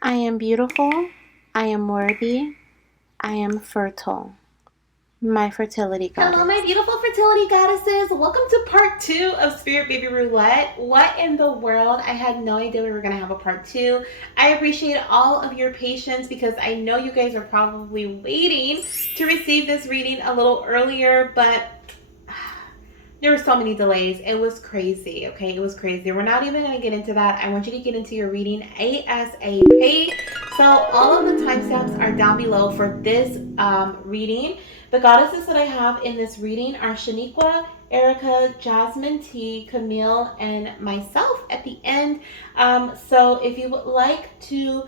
I am beautiful. I am worthy. I am fertile. My fertility Hello, my goddess. beautiful fertility goddesses. Welcome to part 2 of Spirit Baby Roulette. What in the world? I had no idea we were going to have a part 2. I appreciate all of your patience because I know you guys are probably waiting to receive this reading a little earlier, but there were so many delays. It was crazy, okay? It was crazy. We're not even going to get into that. I want you to get into your reading ASAP. So all of the timestamps are down below for this reading. The goddesses that I have in this reading are Shaniqua, Erika, Jasmine T, Kamille, and myself at the end. So if you would like to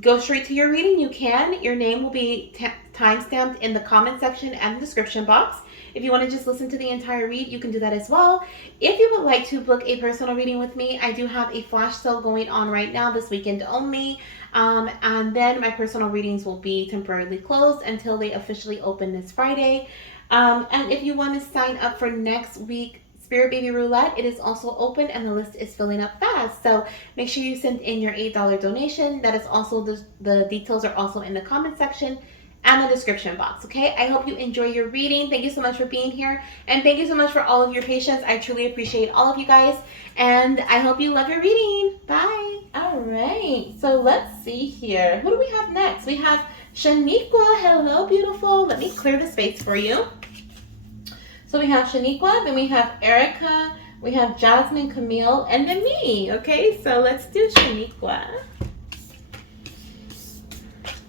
go straight to your reading, you can. Your name will be timestamped in the comment section and the description box. If you want to just listen to the entire read, you can do that as well. If you would like to book a personal reading with me, I do have a flash sale going on right now, this weekend only. And then my personal readings will be temporarily closed until they officially open this Friday. And if you want to sign up for next week Spirit Baby Roulette, it is also open and the list is filling up fast. So make sure you send in your $8 donation. That is also the details are also in the comment section and the description box. Okay, I hope you enjoy your reading. Thank you so much for being here, and thank you so much for all of your patience. I truly appreciate all of you guys, and I hope you love your reading. Bye. All right, so let's see here. Who do we have next? We have Shaniqua. Hello, beautiful. Let me clear the space for you. So we have Shaniqua, then we have Erika, we have Jasmine, Kamille, and then me. Okay, so let's do Shaniqua.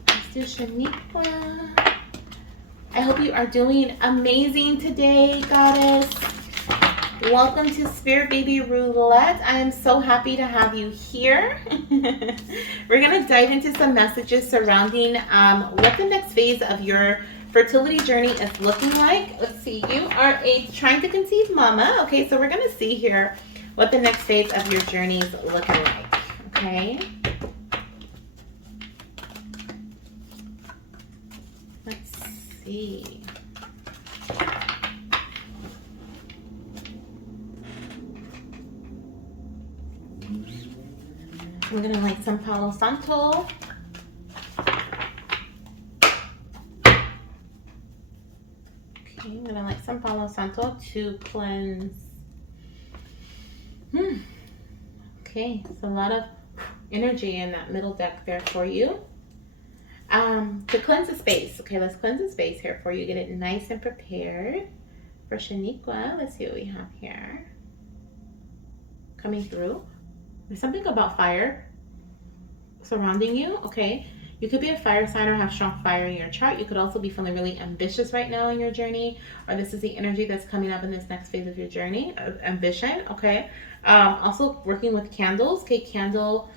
Let's do Shaniqua. I hope you are doing amazing today, goddess. Welcome to Spirit Baby Roulette. I am so happy to have you here. We're going to dive into some messages surrounding what the next phase of your fertility journey is looking like. Let's see, you are a trying to conceive mama. Okay, so we're going to see here what the next phase of your journey is looking like. Okay. Let's see. I'm going to light some Palo Santo. I'm gonna light some Palo Santo to cleanse. Okay, so a lot of energy in that middle deck there for you. To cleanse the space. Okay, let's cleanse the space here for you. Get it nice and prepared for Shaniqua. Let's see what we have here. Coming through. There's something about fire surrounding you. Okay. You could be a fire sign or have strong fire in your chart. You could also be feeling really ambitious right now in your journey, or this is the energy that's coming up in this next phase of your journey of ambition. Okay. Also working with candles. Okay, candle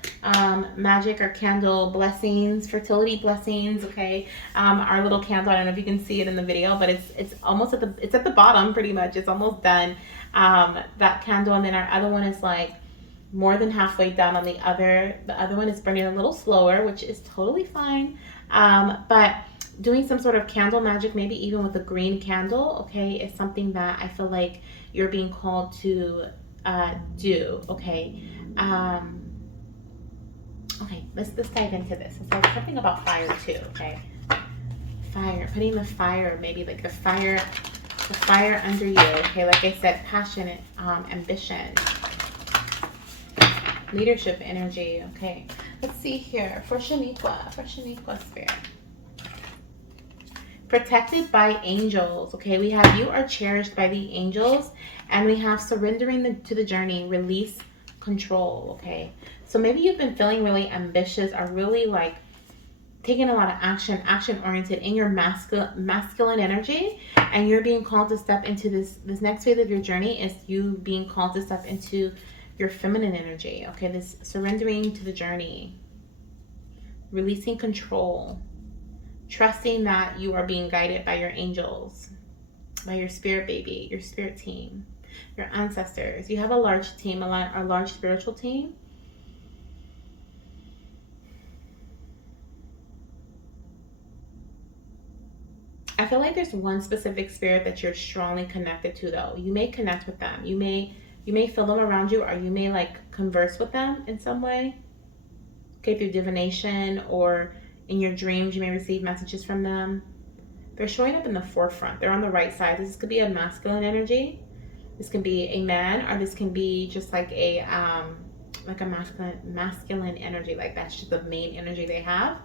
magic or candle blessings, fertility blessings. Okay, our little candle. I don't know if you can see it in the video, but it's almost at the bottom pretty much. It's almost done. That candle, and then our other one is like more than halfway down on the other one is burning a little slower, which is totally fine. But doing some sort of candle magic, maybe even with a green candle, okay, is something that I feel like you're being called to do. Okay. Okay, let's dive into this. So something about fire too. Okay, fire, putting the fire, maybe like the fire under you. Okay, like I said, passionate, ambition, leadership energy. Okay, let's see here for Shaniqua spirit. Protected by angels. Okay, we have you are cherished by the angels, and we have surrendering to the journey, release, control. Okay, so maybe you've been feeling really ambitious or really like taking a lot of action oriented in your masculine energy, and you're being called to step into this next phase of your journey is you being called to step into your feminine energy. Okay, this surrendering to the journey, releasing control, trusting that you are being guided by your angels, by your spirit baby, your spirit team, your ancestors. You have a large team, a large spiritual team. I feel like there's one specific spirit that you're strongly connected to, though. You may connect with them. You may feel them around you, or you may like converse with them in some way. okay, through divination or in your dreams, you may receive messages from them. They're showing up in the forefront. They're on the right side. This could be a masculine energy. This can be a man, or this can be just like a masculine energy. Like that's just the main energy they have.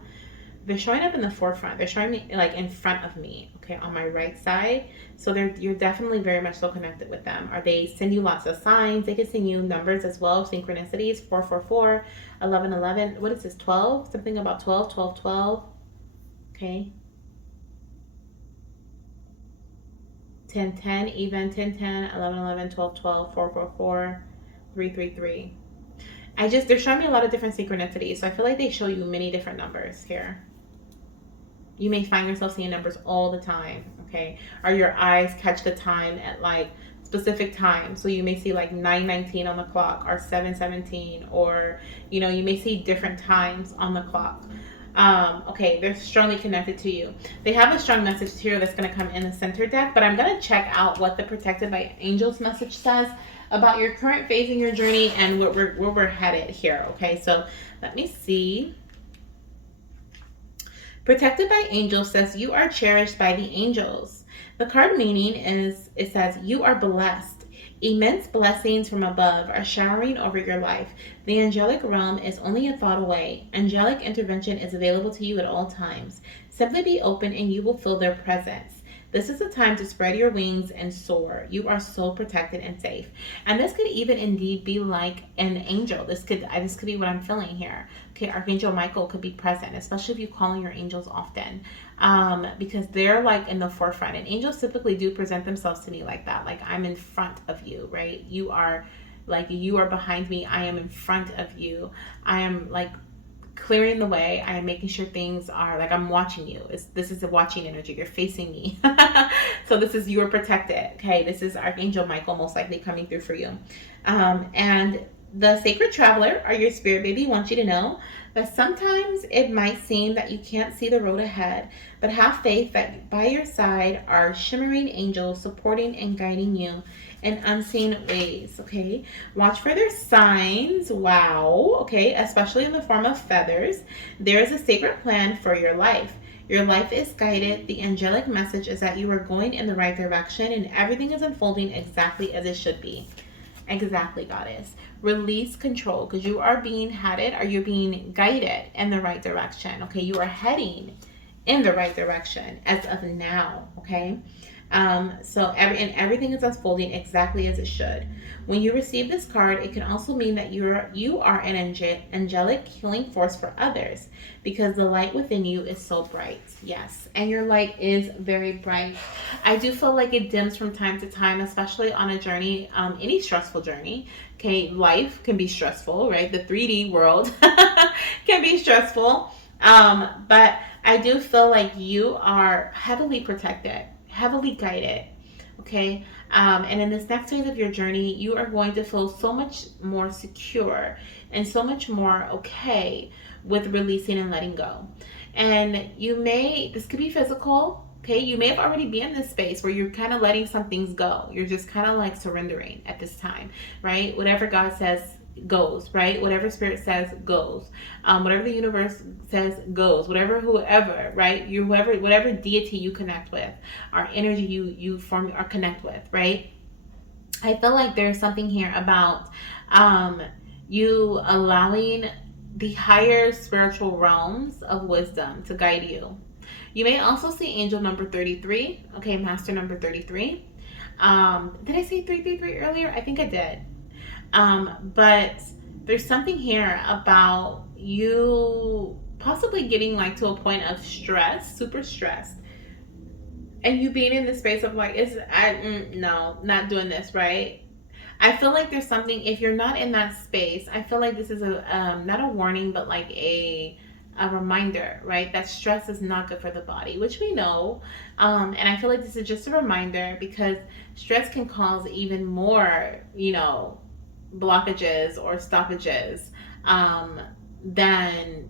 They're showing up in the forefront. They're showing me like in front of me, okay, on my right side. So you're definitely very much so connected with them. Or they send you lots of signs. They can send you numbers as well, synchronicities, 444, 1111. What is this, 12? Something about 12, 12, 12. Okay. 10, 10, even 10, 10, 11, 11, 12, 12, 4, 4, 4, 3, 3, 3. They're showing me a lot of different synchronicities. So I feel like they show you many different numbers here. You may find yourself seeing numbers all the time, okay? Or your eyes catch the time at like specific times. So you may see like 9:19 on the clock or 7:17, or you know, you may see different times on the clock. Okay, they're strongly connected to you. They have a strong message here that's going to come in the center deck, but I'm going to check out what the Protected by Angels message says about your current phase in your journey and where we're headed here, okay? So let me see. Protected by Angels says you are cherished by the angels. The card meaning is, it says you are blessed. Immense blessings from above are showering over your life. The angelic realm is only a thought away. Angelic intervention is available to you at all times. Simply be open and you will feel their presence. This is the time to spread your wings and soar. You are so protected and safe. And this could even indeed be like an angel. This could be what I'm feeling here. Okay, Archangel Michael could be present, especially if you call on your angels often, because they're like in the forefront. And angels typically do present themselves to me like that. Like I'm in front of you, right? You are behind me. I am in front of you. I am like clearing the way. I am making sure things are like I'm watching you. This is a watching energy. You're facing me. So this is, you're protected. Okay, this is Archangel Michael most likely coming through for you. And the sacred traveler, or your spirit baby, wants you to know that sometimes it might seem that you can't see the road ahead, but have faith that by your side are shimmering angels supporting and guiding you in unseen ways, okay? Watch for their signs, wow, okay, especially in the form of feathers. There is a sacred plan for your life. Your life is guided. The angelic message is that you are going in the right direction and everything is unfolding exactly as it should be. Exactly, goddess. Release control, because you are being headed, or you're being guided in the right direction, okay? You are heading in the right direction as of now, okay? So everything is unfolding exactly as it should. When you receive this card, it can also mean that you are an angelic healing force for others, because the light within you is so bright. Yes, and your light is very bright. I do feel like it dims from time to time, especially on a journey, any stressful journey. Okay, life can be stressful, right? The 3D world can be stressful. But I do feel like you are heavily protected, heavily guided, okay? And in this next phase of your journey, you are going to feel so much more secure and so much more okay with releasing and letting go. And this could be physical, okay? You may have already been in this space where you're kind of letting some things go. You're just kind of like surrendering at this time, right? Whatever God says goes, right? Whatever spirit says goes. Whatever the universe says goes. Whoever, right? Whatever deity you connect with, or energy you form or connect with, right? I feel like there's something here about you allowing the higher spiritual realms of wisdom to guide you. You may also see angel number 33. Okay, master number 33. Did I say 333 earlier? I think I did. But there's something here about you possibly getting like to a point of stress, super stressed, and you being in the space of like, no, not doing this, right? I feel like there's something, if you're not in that space, I feel like this is not a warning, but like a reminder, right? That stress is not good for the body, which we know. And I feel like this is just a reminder, because stress can cause even more, blockages or stoppages than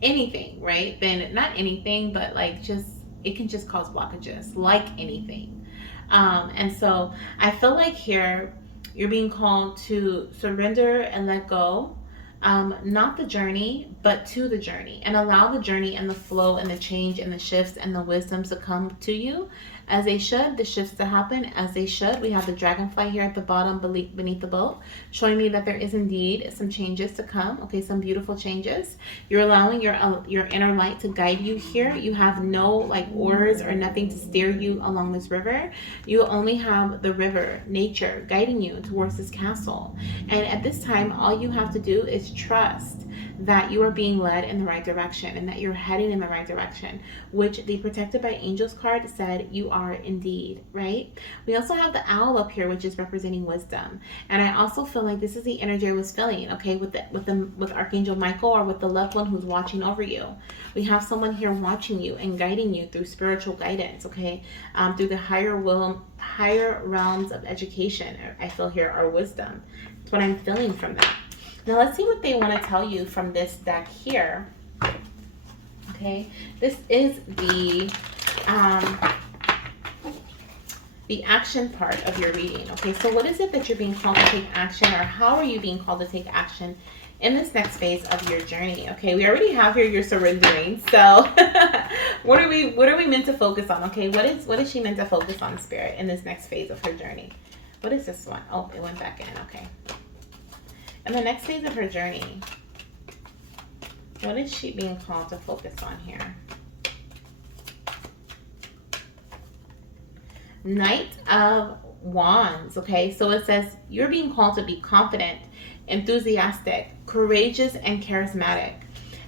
anything, right? Then not anything, but like it can just cause blockages like anything. And so I feel like here you're being called to surrender and let go not the journey, but to the journey, and allow the journey and the flow and the change and the shifts and the wisdoms to come to you as they should, the shifts to happen as they should. We have the dragonfly here at the bottom beneath the boat, showing me that there is indeed some changes to come, okay, some beautiful changes. You're allowing your inner light to guide you here. You have no like oars or nothing to steer you along this river. You only have the river, nature, guiding you towards this castle. And at this time, all you have to do is trust that you are being led in the right direction and that you're heading in the right direction, which the Protected by Angels card said you are indeed, right? We also have the owl up here, which is representing wisdom. And I also feel like this is the energy I was feeling, okay, with Archangel Michael, or with the loved one who's watching over you. We have someone here watching you and guiding you through spiritual guidance, okay, through the higher realms of education. I feel here, or wisdom. That's what I'm feeling from that. Now let's see what they want to tell you from this deck here. Okay, this is the action part of your reading. Okay, so what is it that you're being called to take action, or how are you being called to take action in this next phase of your journey? Okay, we already have here you're surrendering. So what are we meant to focus on? Okay, what is she meant to focus on, Spirit, in this next phase of her journey? What is this one? Oh, it went back in. Okay. In the next phase of her journey, what is she being called to focus on here? Knight of Wands, okay? So it says you're being called to be confident, enthusiastic, courageous, and charismatic.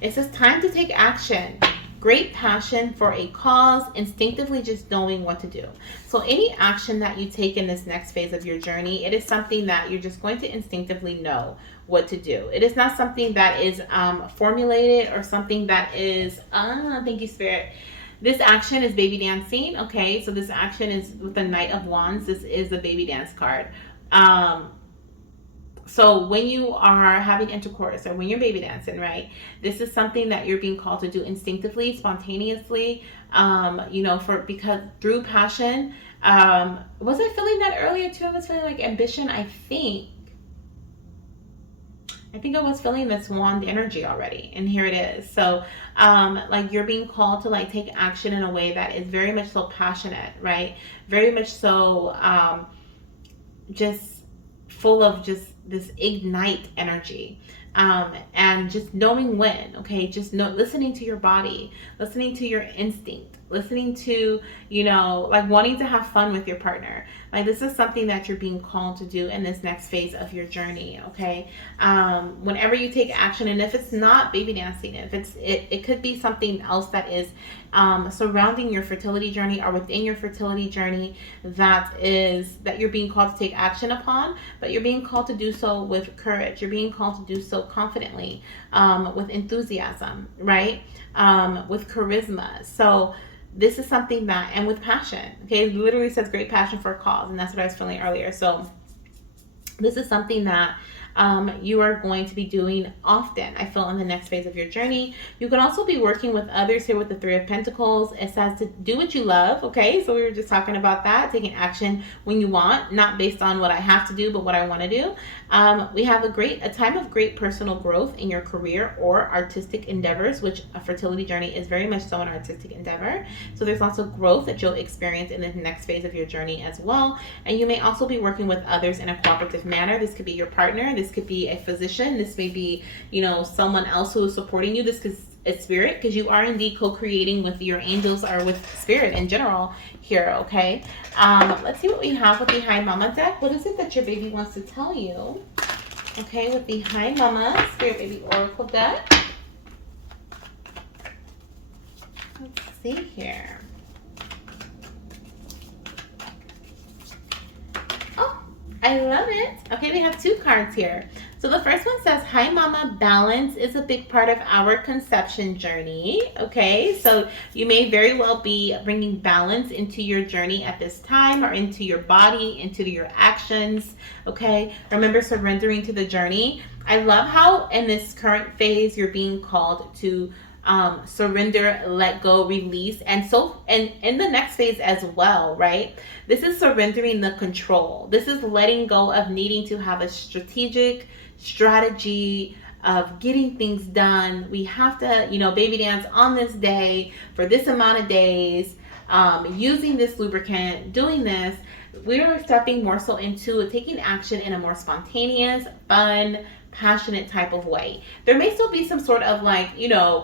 It says time to take action. Great passion for a cause, instinctively just knowing what to do. So any action that you take in this next phase of your journey, it is something that you're just going to instinctively know what to do. It is not something that is formulated, or something that is, thank you, Spirit. This action is baby dancing, okay? So this action is with the Knight of Wands. This is the baby dance card. So when you are having intercourse, or when you're baby dancing, right, this is something that you're being called to do instinctively, spontaneously, because through passion. Was I feeling that earlier too? I was feeling like ambition, I think I was feeling this wand energy already, and here it is. So like you're being called to like take action in a way that is very much so passionate, right? Very much so just full of just this ignite energy, and just knowing when, okay, just listening to your body, listening to your instinct, listening to, like wanting to have fun with your partner. Like this is something that you're being called to do in this next phase of your journey, okay? Whenever you take action, and if it's not baby dancing, if it could be something else that is surrounding your fertility journey, or within your fertility journey, that you're being called to take action upon, but you're being called to do so with courage. You're being called to do so confidently, with enthusiasm, right? With charisma. So this is something that, and with passion, okay, it literally says great passion for a cause, and that's what I was feeling earlier. So this is something that you are going to be doing often, I feel, in the next phase of your journey. You can also be working with others here with the Three of Pentacles. It says to do what you love, okay? So we were just talking about that, taking action when you want, not based on what I have to do, but what I want to do. We have a time of great personal growth in your career or artistic endeavors, which a fertility journey is very much so an artistic endeavor. So there's lots of growth that you'll experience in the next phase of your journey as well. And you may also be working with others in a cooperative manner. This could be your partner. This could be a physician. This may be, someone else who is supporting you. This could it's spirit, because you are indeed co-creating with your angels, or with spirit in general here, okay? Let's see what we have with the High Mama deck. What is it that your baby wants to tell you? Okay, with the High Mama Spirit Baby Oracle deck. Let's see here. Oh, I love it. Okay, we have two cards here. So the first one says, hi mama, balance is a big part of our conception journey. Okay, so you may very well be bringing balance into your journey at this time, or into your body, into your actions. Okay, remember surrendering to the journey. I love how in this current phase you're being called to surrender, let go, release, and in the next phase as well, right? This is surrendering the control. This is letting go of needing to have a strategy, of getting things done. We have to, baby dance on this day for this amount of days, using this lubricant, doing this. We are stepping more so into taking action in a more spontaneous, fun, passionate type of way. There may still be some sort of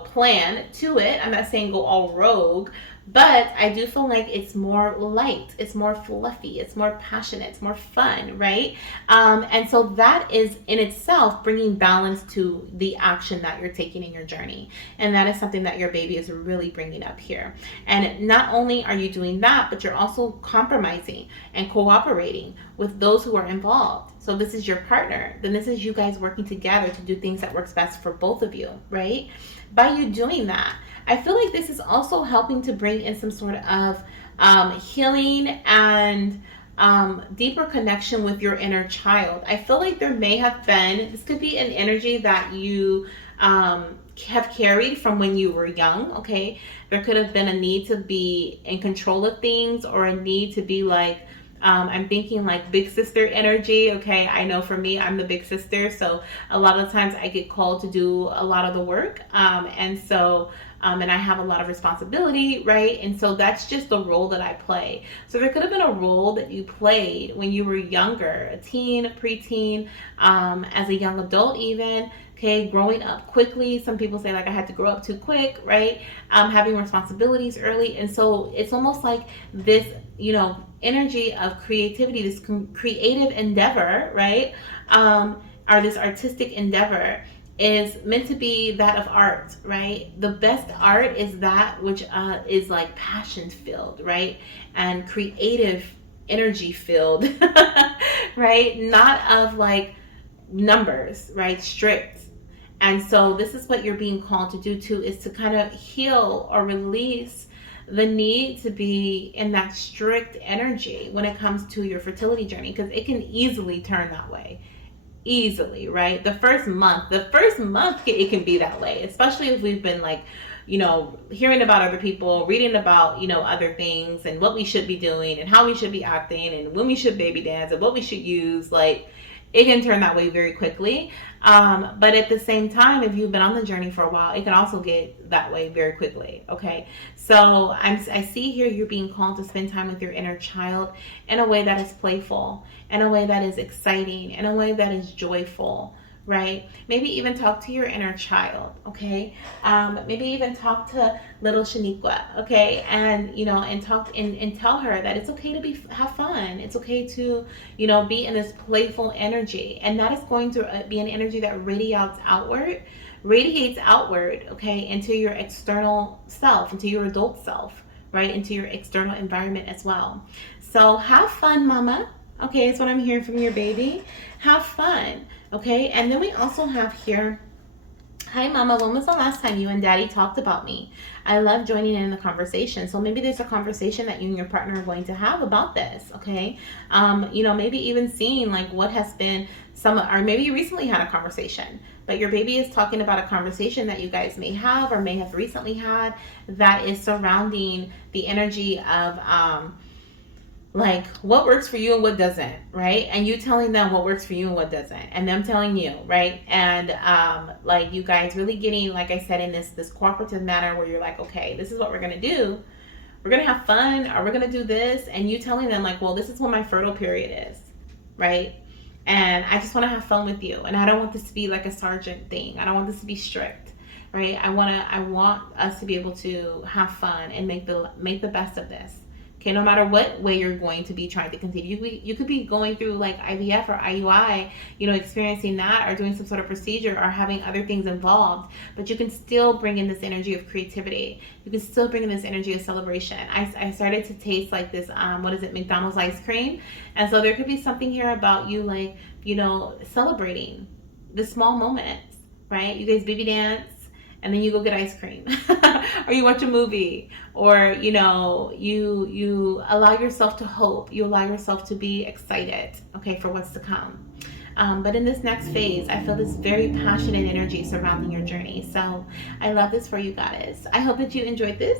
plan to it. I'm not saying go all rogue, but I do feel like it's more light, it's more fluffy, it's more passionate, it's more fun, right? And so that is in itself bringing balance to the action that you're taking in your journey. And that is something that your baby is really bringing up here. And not only are you doing that, but you're also compromising and cooperating with those who are involved. So this is your partner. Then this is you guys working together to do things that works best for both of you, right? By you doing that, I feel like this is also helping to bring in some sort of healing and deeper connection with your inner child. I feel like there may have been, this could be an energy that you have carried from when you were young, okay? There could have been a need to be in control of things, or a need to be like, I'm thinking like big sister energy, okay? I know for me, I'm the big sister, so a lot of times I get called to do a lot of the work, and I have a lot of responsibility, right? And so that's just the role that I play. So there could have been a role that you played when you were younger, a teen, a preteen, as a young adult even, okay, growing up quickly. Some people say like I had to grow up too quick, right? Having responsibilities early. And so it's almost like this, energy of creativity, this creative endeavor, right? Or this artistic endeavor is meant to be that of art, right? The best art is that which is like passion filled, right? And creative energy filled, right? Not of like numbers, right? Strict. And so this is what you're being called to do too, is to kind of heal or release the need to be in that strict energy when it comes to your fertility journey, because it can easily turn that way. Easily, right? The first month it can be that way, especially if we've been like, hearing about other people, reading about, other things and what we should be doing and how we should be acting and when we should baby dance and what we should use. Like, it can turn that way very quickly. But at the same time, if you've been on the journey for a while, it can also get that way very quickly. Okay. So I see here you're being called to spend time with your inner child in a way that is playful, in a way that is exciting, in a way that is joyful, right? Maybe even talk to your inner child, okay? Maybe even talk to little Shaniqua, okay? And, and talk and tell her that it's okay to have fun. It's okay to, be in this playful energy. And that is going to be an energy that radiates outward, okay, into your external self, into your adult self, right? Into your external environment as well. So have fun, mama. Okay, that's what I'm hearing from your baby. Have fun. Okay, and then we also have here, hi mama, when was the last time you and daddy talked about me? I love joining in the conversation. So maybe there's a conversation that you and your partner are going to have about this, okay? Maybe even seeing like what has been or maybe you recently had a conversation, but your baby is talking about a conversation that you guys may have or may have recently had that is surrounding the energy of, like what works for you and what doesn't, right? And you telling them what works for you and what doesn't, and them telling you, right? And like you guys really getting, like I said, in this cooperative manner where you're like, okay, this is what we're gonna do. We're gonna have fun, or we're gonna do this, and you telling them like, well, this is when my fertile period is, right? And I just want to have fun with you, and I don't want this to be like a sergeant thing. I don't want this to be strict, right? I want us to be able to have fun and make the best of this. Okay, no matter what way you're going to be trying to continue. You could be going through like IVF or IUI, experiencing that or doing some sort of procedure or having other things involved, but you can still bring in this energy of creativity. You can still bring in this energy of celebration. I started to taste like this, McDonald's ice cream. And so there could be something here about you like, celebrating the small moments, right? You guys baby dance, and then you go get ice cream or you watch a movie, or you allow yourself to hope, you allow yourself to be excited, okay, for what's to come. But in this next phase, I feel this very passionate energy surrounding your journey. So I love this for you, goddess. I hope that you enjoyed this.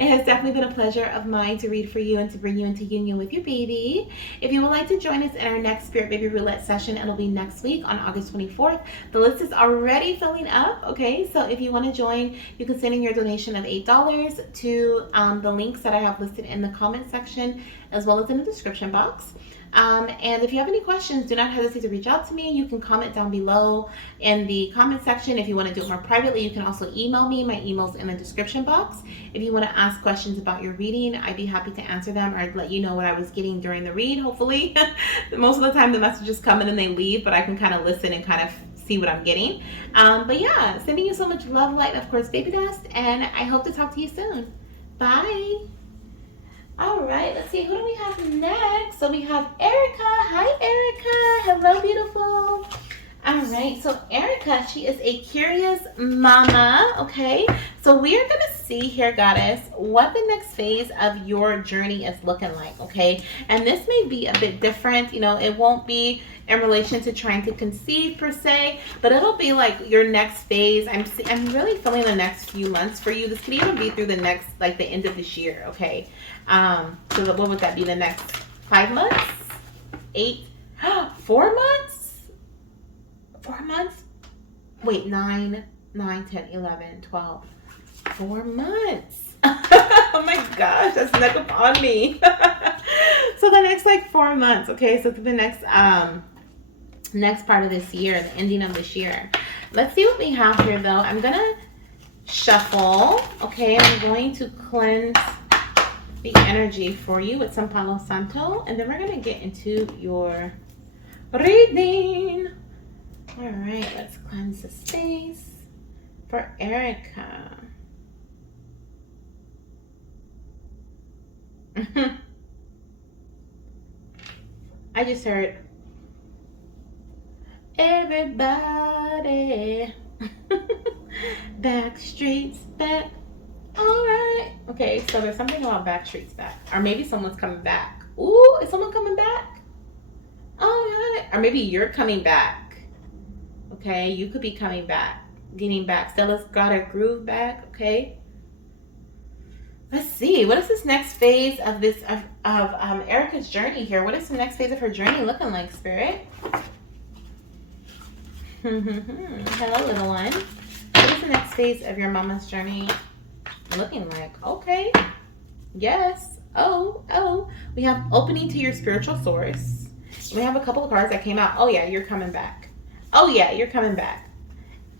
It has definitely been a pleasure of mine to read for you and to bring you into union with your baby. If you would like to join us in our next Spirit Baby Roulette session, it'll be next week on August 24th. The list is already filling up, okay? So if you want to join, you can send in your donation of $8 to the links that I have listed in the comment section, as well as in the description box. And if you have any questions, do not hesitate to reach out to me. You can comment down below in the comment section. If you want to do it more privately, you can also email me. My email's in the description box. If you want to ask questions about your reading, I'd be happy to answer them, or I'd let you know what I was getting during the read, hopefully. Most of the time the messages come in and they leave, but I can kind of listen and kind of see what I'm getting. But yeah, sending you so much love, light, and of course baby dust, and I hope to talk to you soon. Bye. All right, let's see, who do we have next? So we have Erika. Hi, Erika. Hello, beautiful. All right, so Erika, she is a curious mama, okay? So we are going to see here, goddess, what the next phase of your journey is looking like, okay? And this may be a bit different. You know, it won't be in relation to trying to conceive per se, but it'll be like your next phase. I'm really feeling the next few months for you. This could even be through the next, like the end of this year, okay? So what would that be? The next 5 months? 8? 4 months? 4 months? Wait, 9, 10, 11, 12. 4 months. Oh my gosh, that's snuck up on me. So the next like 4 months, okay? So the next part of this year, the ending of this year. Let's see what we have here though. I'm gonna shuffle, okay? I'm going to cleanse the energy for you with some Palo Santo, and then we're gonna get into your reading. All right, let's cleanse the space for Erika. I just heard everybody back streets back. All right. Okay, so there's something about back streets back, or maybe someone's coming back. Ooh, is someone coming back? All right, or maybe you're coming back. Okay, you could be coming back, getting back. Stella's got her groove back. Okay. Let's see. What is this next phase of this of Erika's journey here? What is the next phase of her journey looking like, Spirit? Hello, little one. What is the next phase of your mama's journey looking like? Okay. Yes. Oh. We have opening to your spiritual source. We have a couple of cards that came out. Oh yeah, you're coming back. Oh yeah, you're coming back.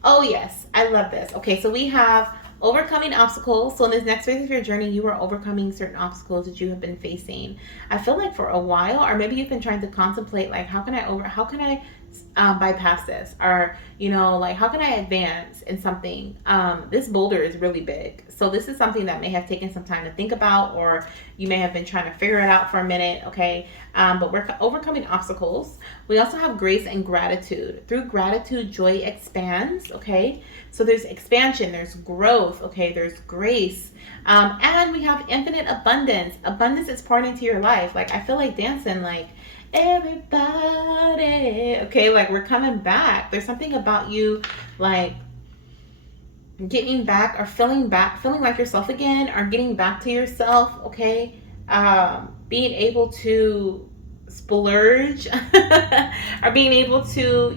Oh yes, I love this. Okay, so we have overcoming obstacles. So in this next phase of your journey, you are overcoming certain obstacles that you have been facing. I feel like for a while, or maybe you've been trying to contemplate, like, how can I bypass this, or like, how can I advance in something? This boulder is really big, so this is something that may have taken some time to think about, or you may have been trying to figure it out for a minute. Okay, but we're overcoming obstacles. We also have grace and gratitude. Through gratitude, joy expands. Okay, so there's expansion, there's growth. Okay, there's grace, and we have infinite abundance. Abundance is poured into your life. Like, I feel like dancing, like, everybody. Okay, like, we're coming back. There's something about you, like, getting back, or feeling like yourself again, or getting back to yourself. Okay, being able to splurge, or being able to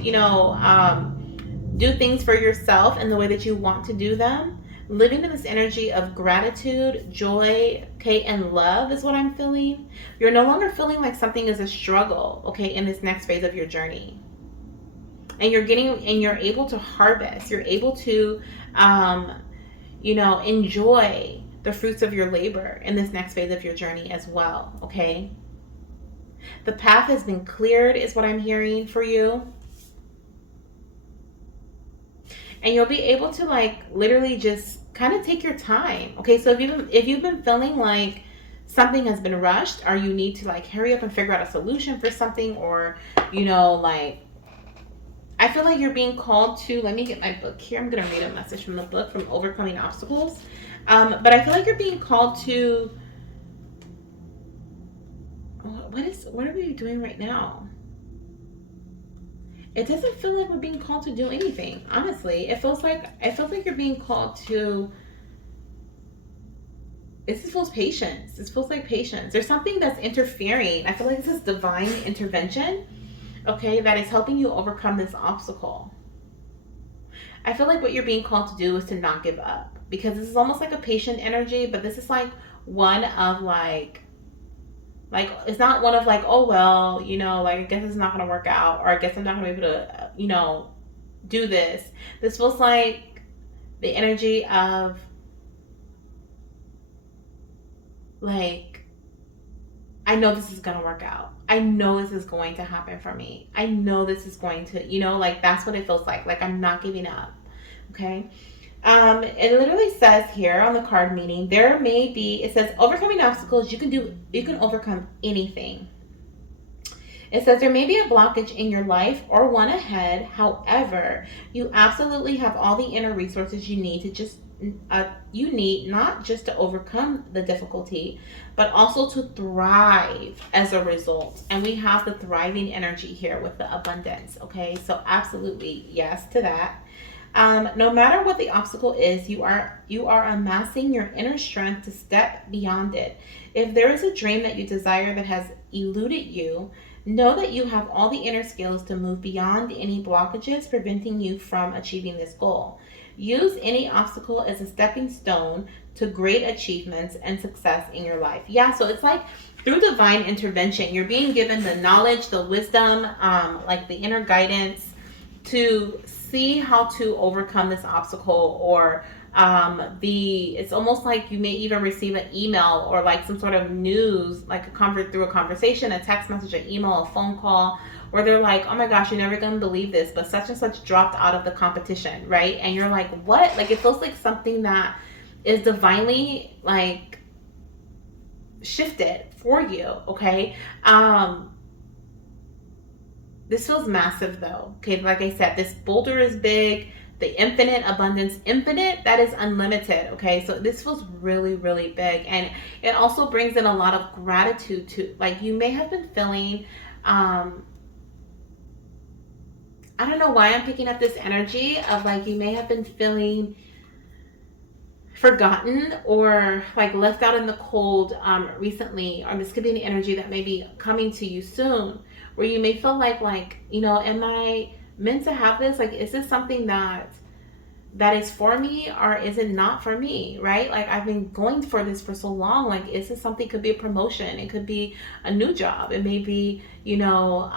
do things for yourself in the way that you want to do them. Living in this energy of gratitude, joy, okay, and love is what I'm feeling. You're no longer feeling like something is a struggle, okay, in this next phase of your journey. And you're able to harvest. You're able to, enjoy the fruits of your labor in this next phase of your journey as well, okay? The path has been cleared is what I'm hearing for you. And you'll be able to, like, literally just kind of take your time. Okay, so if you've been feeling like something has been rushed, or you need to, like, hurry up and figure out a solution for something, or like, I feel like you're being called to, let me get my book here. I'm gonna read a message from the book, from Overcoming Obstacles. But I feel like you're being called to, what are we doing right now? It doesn't feel like we're being called to do anything, honestly. It feels like you're being called to this feels patience. This feels like patience. There's something that's interfering. I feel like this is divine intervention, okay, that is helping you overcome this obstacle. I feel like what you're being called to do is to not give up, because this is almost like a patient energy, but this is like one of like it's not one of like, oh well, you know, like I guess it's not gonna work out, or I guess I'm not gonna be able to, you know, do this. This feels like the energy of like, I know this is gonna work out. I know this is going to happen for me. I know this is going to, you know, like that's what it feels like. Like I'm not giving up. Okay. It literally says here on the card meaning, there may be, it says overcoming obstacles, you can overcome anything. It says there may be a blockage in your life or one ahead. However, you absolutely have all the inner resources you need to just you need not just to overcome the difficulty, but also to thrive as a result. And we have the thriving energy here with the abundance. Okay, so absolutely yes to that. No matter what the obstacle is, you are amassing your inner strength to step beyond it. If there is a dream that you desire that has eluded you, know that you have all the inner skills to move beyond any blockages preventing you from achieving this goal. Use any obstacle as a stepping stone to great achievements and success in your life. Yeah, so it's like through divine intervention, you're being given the knowledge, the wisdom, like the inner guidance to see how to overcome this obstacle, or it's almost like you may even receive an email or like some sort of news, like through a conversation, a text message, an email, a phone call, where they're like, oh my gosh, you're never gonna believe this, but such and such dropped out of the competition, right? And you're like, what? Like it feels like something that is divinely like shifted for you. Okay. This feels massive though. Okay, like I said, this boulder is big. The infinite abundance, infinite, that is unlimited. Okay, so this feels really, really big. And it also brings in a lot of gratitude to, like, you may have been feeling, I don't know why I'm picking up this energy of like, you may have been feeling forgotten or like left out in the cold recently, or this could be an energy that may be coming to you soon, where you may feel like, you know, am I meant to have this? Like, is this something that is for me, or is it not for me, right? Like I've been going for this for so long. Like, is this something? Could be a promotion, it could be a new job, it may be, you know,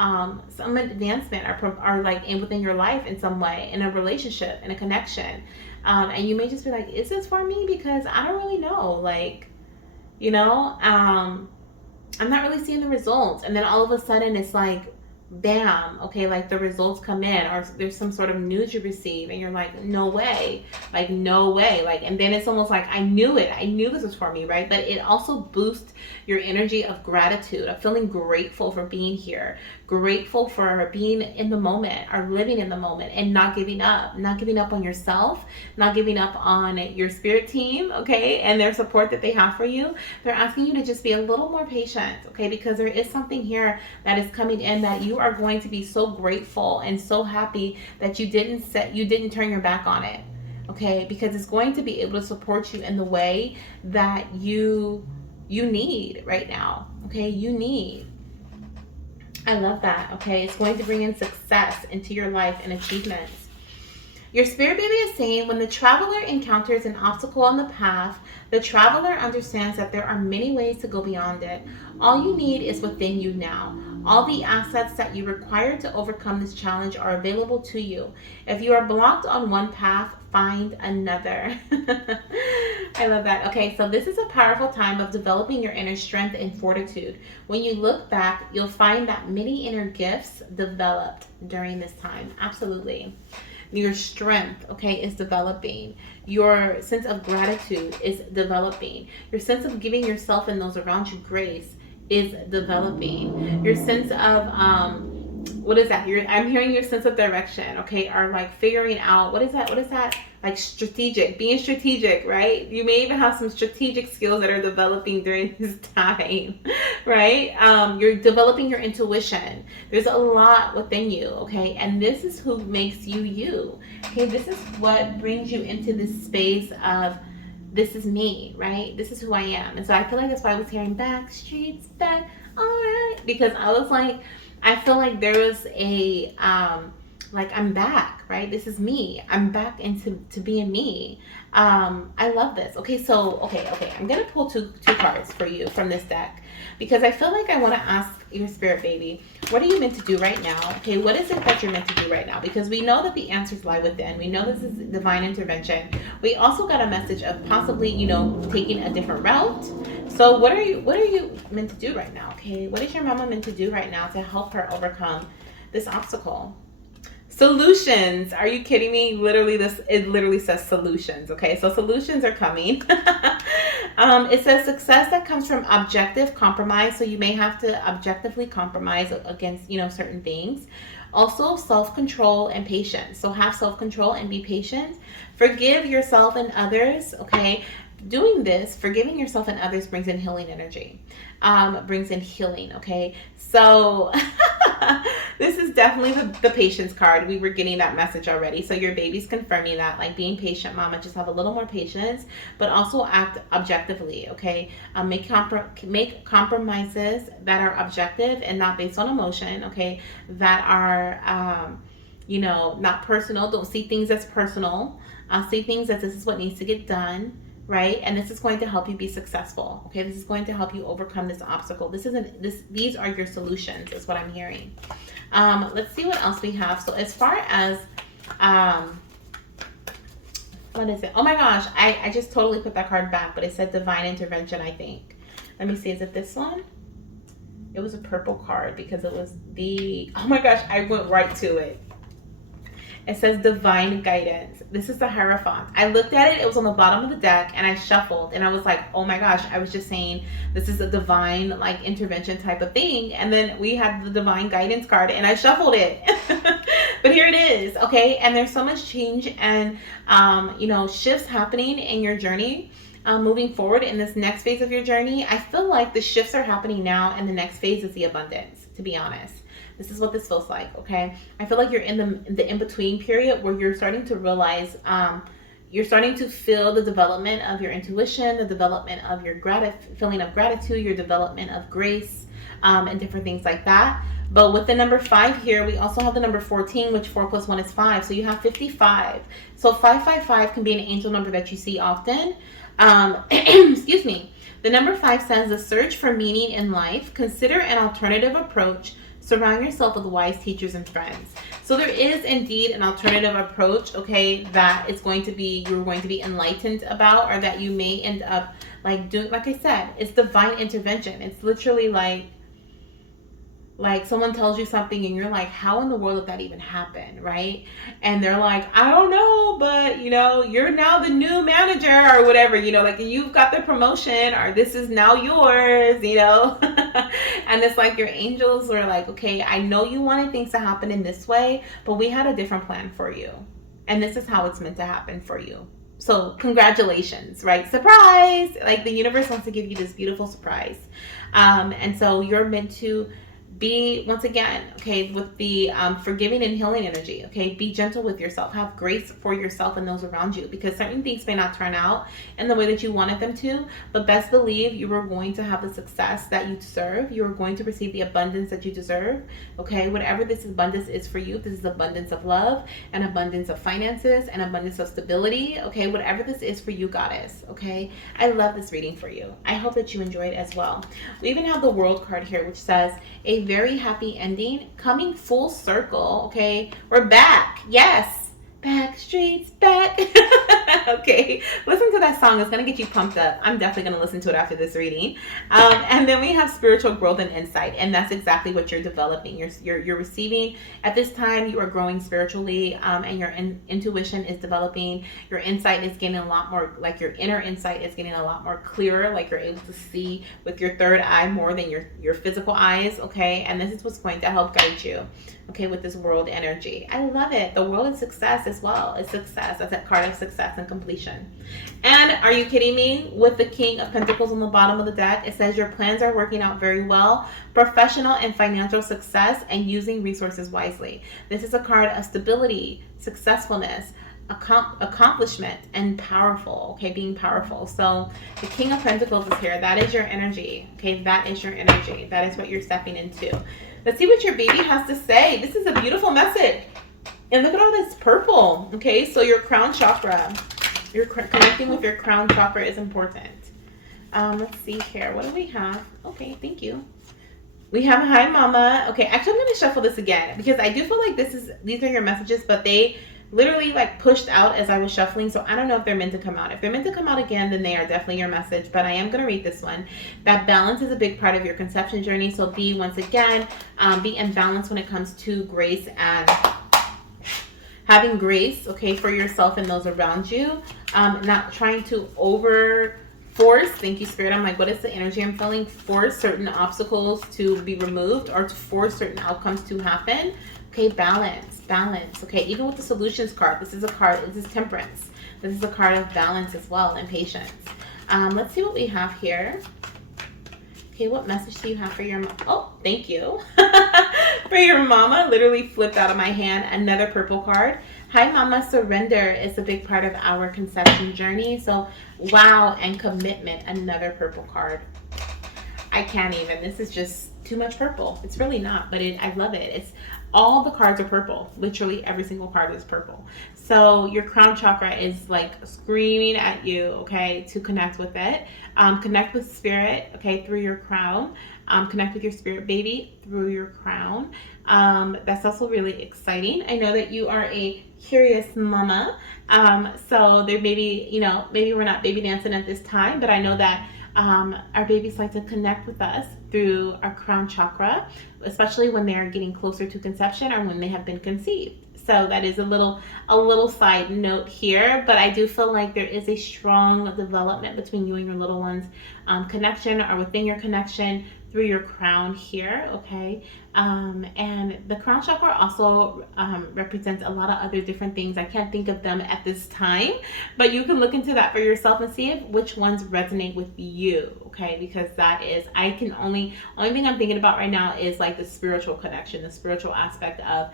some advancement, or like within your life in some way, in a relationship, in a connection. And you may just be like, is this for me? Because I don't really know, like, you know, I'm not really seeing the results. And then all of a sudden it's like, bam, okay, like the results come in, or there's some sort of news you receive and you're like, no way, like no way, like, and then it's almost like, I knew this was for me, right? But it also boosts your energy of gratitude, of feeling grateful for being here, grateful for being in the moment, or living in the moment, and not giving up on yourself, not giving up on your spirit team, okay, and their support that they have for you. They're asking you to just be a little more patient, okay, because there is something here that is coming in that you are going to be so grateful and so happy that you didn't turn your back on it, okay, because it's going to be able to support you in the way that you need right now, okay, you need. I love that, okay, it's going to bring in success into your life and achievements. Your spirit baby is saying, when the traveler encounters an obstacle on the path, the traveler understands that there are many ways to go beyond it. All you need is within you now. All the assets that you require to overcome this challenge are available to you. If you are blocked on one path, find another. I love that. Okay, so this is a powerful time of developing your inner strength and fortitude. When you look back, you'll find that many inner gifts developed during this time. Absolutely. Your strength, okay, is developing. Your sense of gratitude is developing. Your sense of giving yourself and those around you grace is developing. Your sense of what is that? I'm hearing your sense of direction, okay, or like figuring out what is that? Like strategic, being strategic, right? You may even have some strategic skills that are developing during this time, right? You're developing your intuition. There's a lot within you, okay? And this is who makes you you, okay? This is what brings you into this space of this is me, right? This is who I am. And so I feel like that's why I was hearing back streets back, all right, because I was like, I feel like there was a like I'm back, right? This is me. I'm back into to being me. I love this. Okay, so okay. I'm gonna pull two cards for you from this deck because I feel like I want to ask your spirit baby, what are you meant to do right now? Okay, what is it that you're meant to do right now? Because we know that the answers lie within. We know this is divine intervention. We also got a message of possibly, you know, taking a different route. So what are you meant to do right now? Okay, what is your mama meant to do right now to help her overcome this obstacle? Solutions. Are you kidding me? Literally, it literally says solutions. Okay, so solutions are coming. It says success that comes from objective compromise. So you may have to objectively compromise against, you know, certain things. Also, self-control and patience. So have self-control and be patient. Forgive yourself and others. Okay, doing this, forgiving yourself and others brings in healing energy. Brings in healing. Okay, so this is definitely the patience card. We were getting that message already. So your baby's confirming that, like, being patient, mama, just have a little more patience, but also act objectively. Okay, make compromises that are objective and not based on emotion. Okay, that are you know, not personal. Don't see things as personal. See things as this is what needs to get done, right? And this is going to help you be successful. Okay, this is going to help you overcome this obstacle. These are your solutions, is what I'm hearing. Let's see what else we have. So as far as what is it? Oh my gosh, I just totally put that card back, but it said divine intervention, I think. Let me see, is it this one? It was a purple card because it was oh my gosh, I went right to it. It says divine guidance. This is the Hierophant. I looked at it. It was on the bottom of the deck, and I shuffled, and I was like, "Oh my gosh!" I was just saying this is a divine, like, intervention type of thing, and then we had the divine guidance card, and I shuffled it. But here it is, okay? And there's so much change and you know, shifts happening in your journey. Moving forward in this next phase of your journey, I feel like the shifts are happening now, and the next phase is the abundance. To be honest. This is what this feels like, okay? I feel like you're in the in-between period where you're starting to realize, you're starting to feel the development of your intuition, the development of your feeling of gratitude, your development of grace, and different things like that. But with the number 5 here, we also have the number 14, which 4 plus 1 is 5. So you have 55. So 555 can be an angel number that you see often. Excuse me. The number 5 says the search for meaning in life. Consider an alternative approach. Surround yourself with wise teachers and friends. So there is indeed an alternative approach, okay, that you're going to be enlightened about, or that you may end up like doing. Like I said, it's divine intervention. It's literally like someone tells you something and you're like, how in the world did that even happen, right? And they're like, I don't know, but, you know, you're now the new manager or whatever, you know, like you've got the promotion or this is now yours, you know. And it's like your angels are like, okay, I know you wanted things to happen in this way, but we had a different plan for you. And this is how it's meant to happen for you. So congratulations, right? Surprise! Like the universe wants to give you this beautiful surprise. And so you're meant to be, once again, okay, with the forgiving and healing energy, okay, be gentle with yourself, have grace for yourself and those around you, because certain things may not turn out in the way that you wanted them to, but best believe you are going to have the success that you deserve. You are going to receive the abundance that you deserve, okay? Whatever this abundance is for you, this is abundance of love and abundance of finances and abundance of stability, okay? Whatever this is for you, goddess, okay? I love this reading for you. I hope that you enjoyed as well. We even have the World card here, which says a very happy ending coming full circle. Okay, we're back. Yes, back streets back. Okay, listen to that song. It's gonna get you pumped up. I'm definitely gonna listen to it after this reading. And then we have spiritual growth and insight, and that's exactly what you're developing. You're receiving at this time. You are growing spiritually, and your intuition is developing. Your insight is getting a lot more, like your inner insight is getting a lot more clearer. Like you're able to see with your third eye more than your physical eyes. Okay, and this is what's going to help guide you. Okay, with this world energy. I love it. The world is success as well. It's success. That's a card of success and completion. And are you kidding me? With the King of Pentacles on the bottom of the deck, it says your plans are working out very well. Professional and financial success and using resources wisely. This is a card of stability, successfulness, accomplishment and powerful, okay, being powerful. So the King of Pentacles is here. That is your energy, okay? That is your energy. That is what you're stepping into. Let's see what your baby has to say. This is a beautiful message. And look at all this purple, okay? So your crown chakra, you're connecting with your crown chakra is important. Let's see here. What do we have? Okay, thank you. We have hi mama. Okay, actually I'm going to shuffle this again because I do feel like these are your messages, but they literally like pushed out as I was shuffling, so I don't know if they're meant to come out. If they're meant to come out again, then they are definitely your message, but I am going to read this one. That balance is a big part of your conception journey, so once again, be in balance when it comes to grace and having grace, okay, for yourself and those around you. Not trying to force, thank you Spirit, I'm like, what is the energy I'm feeling? Force certain obstacles to be removed or to force certain outcomes to happen. Okay, balance, okay, even with the solutions card, this is temperance. This is a card of balance as well and patience. Let's see what we have here. Okay, what message do you have for your mom? Oh, thank you. For your mama, literally flipped out of my hand, another purple card. Hi mama, surrender is a big part of our conception journey. So wow, and commitment, another purple card. I can't even, this is just too much purple. It's really not, but I love it. It's all the cards are purple. Literally every single card is purple. So your crown chakra is like screaming at you, okay, to connect with it. Connect with spirit, okay, through your crown. Connect with your spirit baby through your crown. That's also really exciting. I know that you are a curious mama. So there maybe, maybe we're not baby dancing at this time, but I know that our babies like to connect with us through our crown chakra, especially when they're getting closer to conception or when they have been conceived. So that is a little side note here, but I do feel like there is a strong development between you and your little ones, connection or within your connection through your crown here, okay? And the crown chakra also represents a lot of other different things. I can't think of them at this time, but you can look into that for yourself and see which ones resonate with you, okay? Because that is, only thing I'm thinking about right now is like the spiritual connection, the spiritual aspect of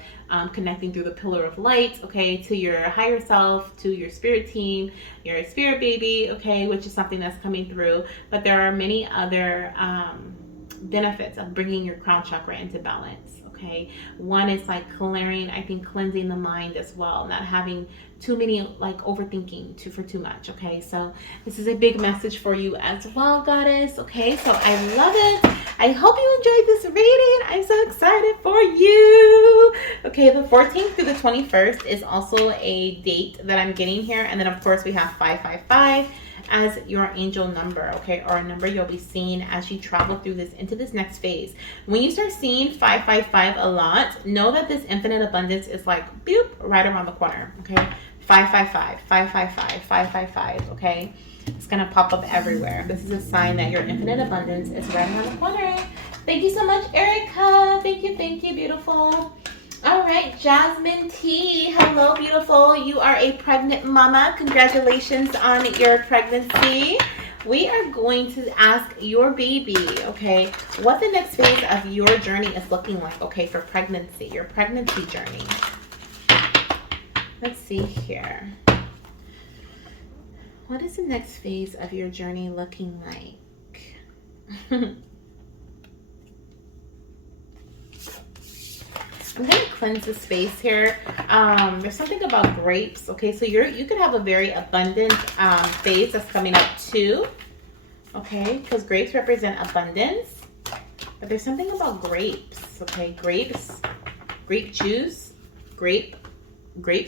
connecting through the pillar of light, okay, to your higher self, to your spirit team, your spirit baby, okay, which is something that's coming through. But there are many other benefits of bringing your crown chakra into balance, okay? One is like cleansing the mind as well, not having too many, like overthinking for too much, okay? So this is a big message for you as well, goddess, okay? So I love it. I hope you enjoyed this reading. I'm so excited for you. Okay, the 14th through the 21st is also a date that I'm getting here. And then of course we have 555 as your angel number, okay, or a number you'll be seeing as you travel through into this next phase. When you start seeing 555 a lot, know that this infinite abundance is like boop right around the corner, okay? 555, 555, 555, okay? It's gonna pop up everywhere. This is a sign that your infinite abundance is right around the corner. Thank you so much, Erika. Thank you, beautiful. All right, Jasmine T. Hello, beautiful. You are a pregnant mama. Congratulations on your pregnancy. We are going to ask your baby, okay, what the next phase of your journey is looking like, okay, for pregnancy, your pregnancy journey. Let's see here. What is the next phase of your journey looking like? I'm going to cleanse the space here. There's something about grapes. Okay, so you could have a very abundant phase that's coming up too. Okay, because grapes represent abundance. But there's something about grapes. Okay, grapes, grape juice, grapes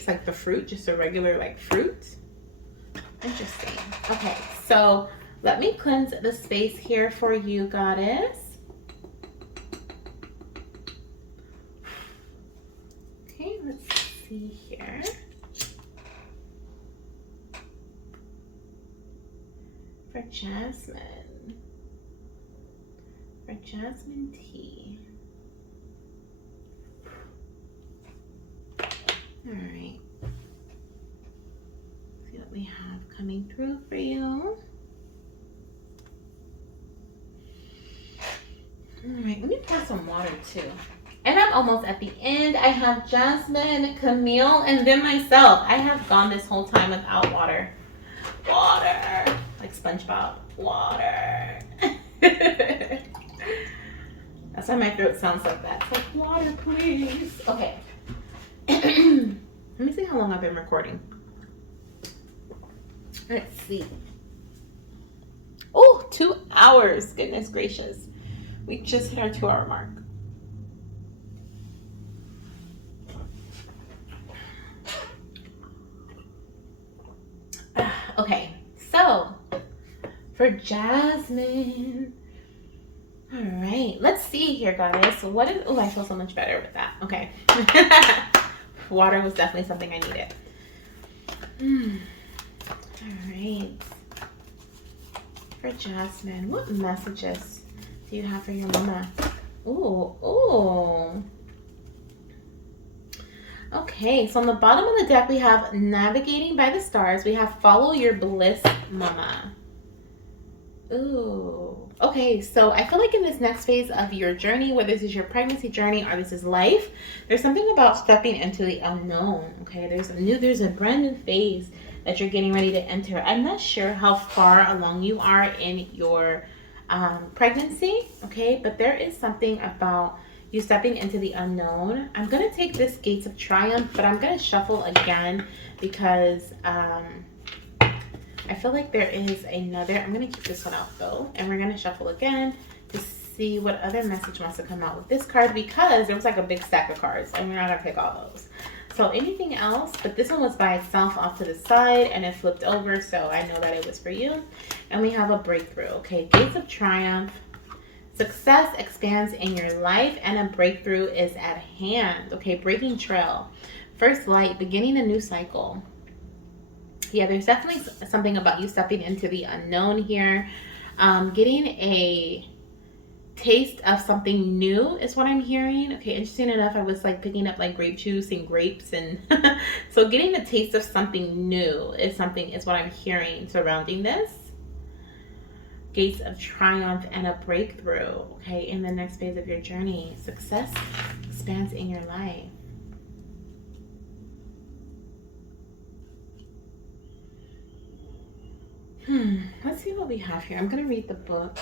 like the fruit, just a regular like fruit. Interesting. Okay, so let me cleanse the space here for you, goddess. Okay, let's see here. For Jasmine T. All right. Let's see what we have coming through for you. All right, let me pour some water too. And I'm almost at the end. I have Jasmine, Kamille, and then myself. I have gone this whole time without water. Water. Like SpongeBob. Water. That's why my throat sounds like that. It's like, water, please. Okay. Let me see how long I've been recording. Let's see. Oh, 2 hours. Goodness gracious. We just hit our 2-hour mark. Okay, so for Jasmine. All right, let's see here, guys. What is, oh, I feel so much better with that. Okay. Water was definitely something I needed. All right. For Jasmine, what messages do you have for your mama? Ooh. Okay, so on the bottom of the deck, we have Navigating by the Stars. We have Follow Your Bliss, Mama. Ooh. Okay, so I feel like in this next phase of your journey, whether this is your pregnancy journey or this is life, there's something about stepping into the unknown. Okay, there's a brand new phase that you're getting ready to enter. I'm not sure how far along you are in your pregnancy, okay, but there is something about you stepping into the unknown. I'm going to take this Gates of Triumph, but I'm going to shuffle again because I feel like there is another. I'm going to keep this one out though, and we're going to shuffle again to see what other message wants to come out with this card, because there was like a big stack of cards and we're not going to pick all those. So anything else, but this one was by itself off to the side and it flipped over, so I know that it was for you. And we have a breakthrough. Okay, Gates of Triumph. Success expands in your life and a breakthrough is at hand. Okay, breaking trail. First light, beginning a new cycle. Yeah, there's definitely something about you stepping into the unknown here. Getting a taste of something new is what I'm hearing. Okay, interesting enough, I was like picking up like grape juice and grapes, and so getting the taste of something new is what I'm hearing surrounding this. Gates of Triumph and a breakthrough. Okay, in the next phase of your journey, success expands in your life. Let's see what we have here. I'm gonna read the book.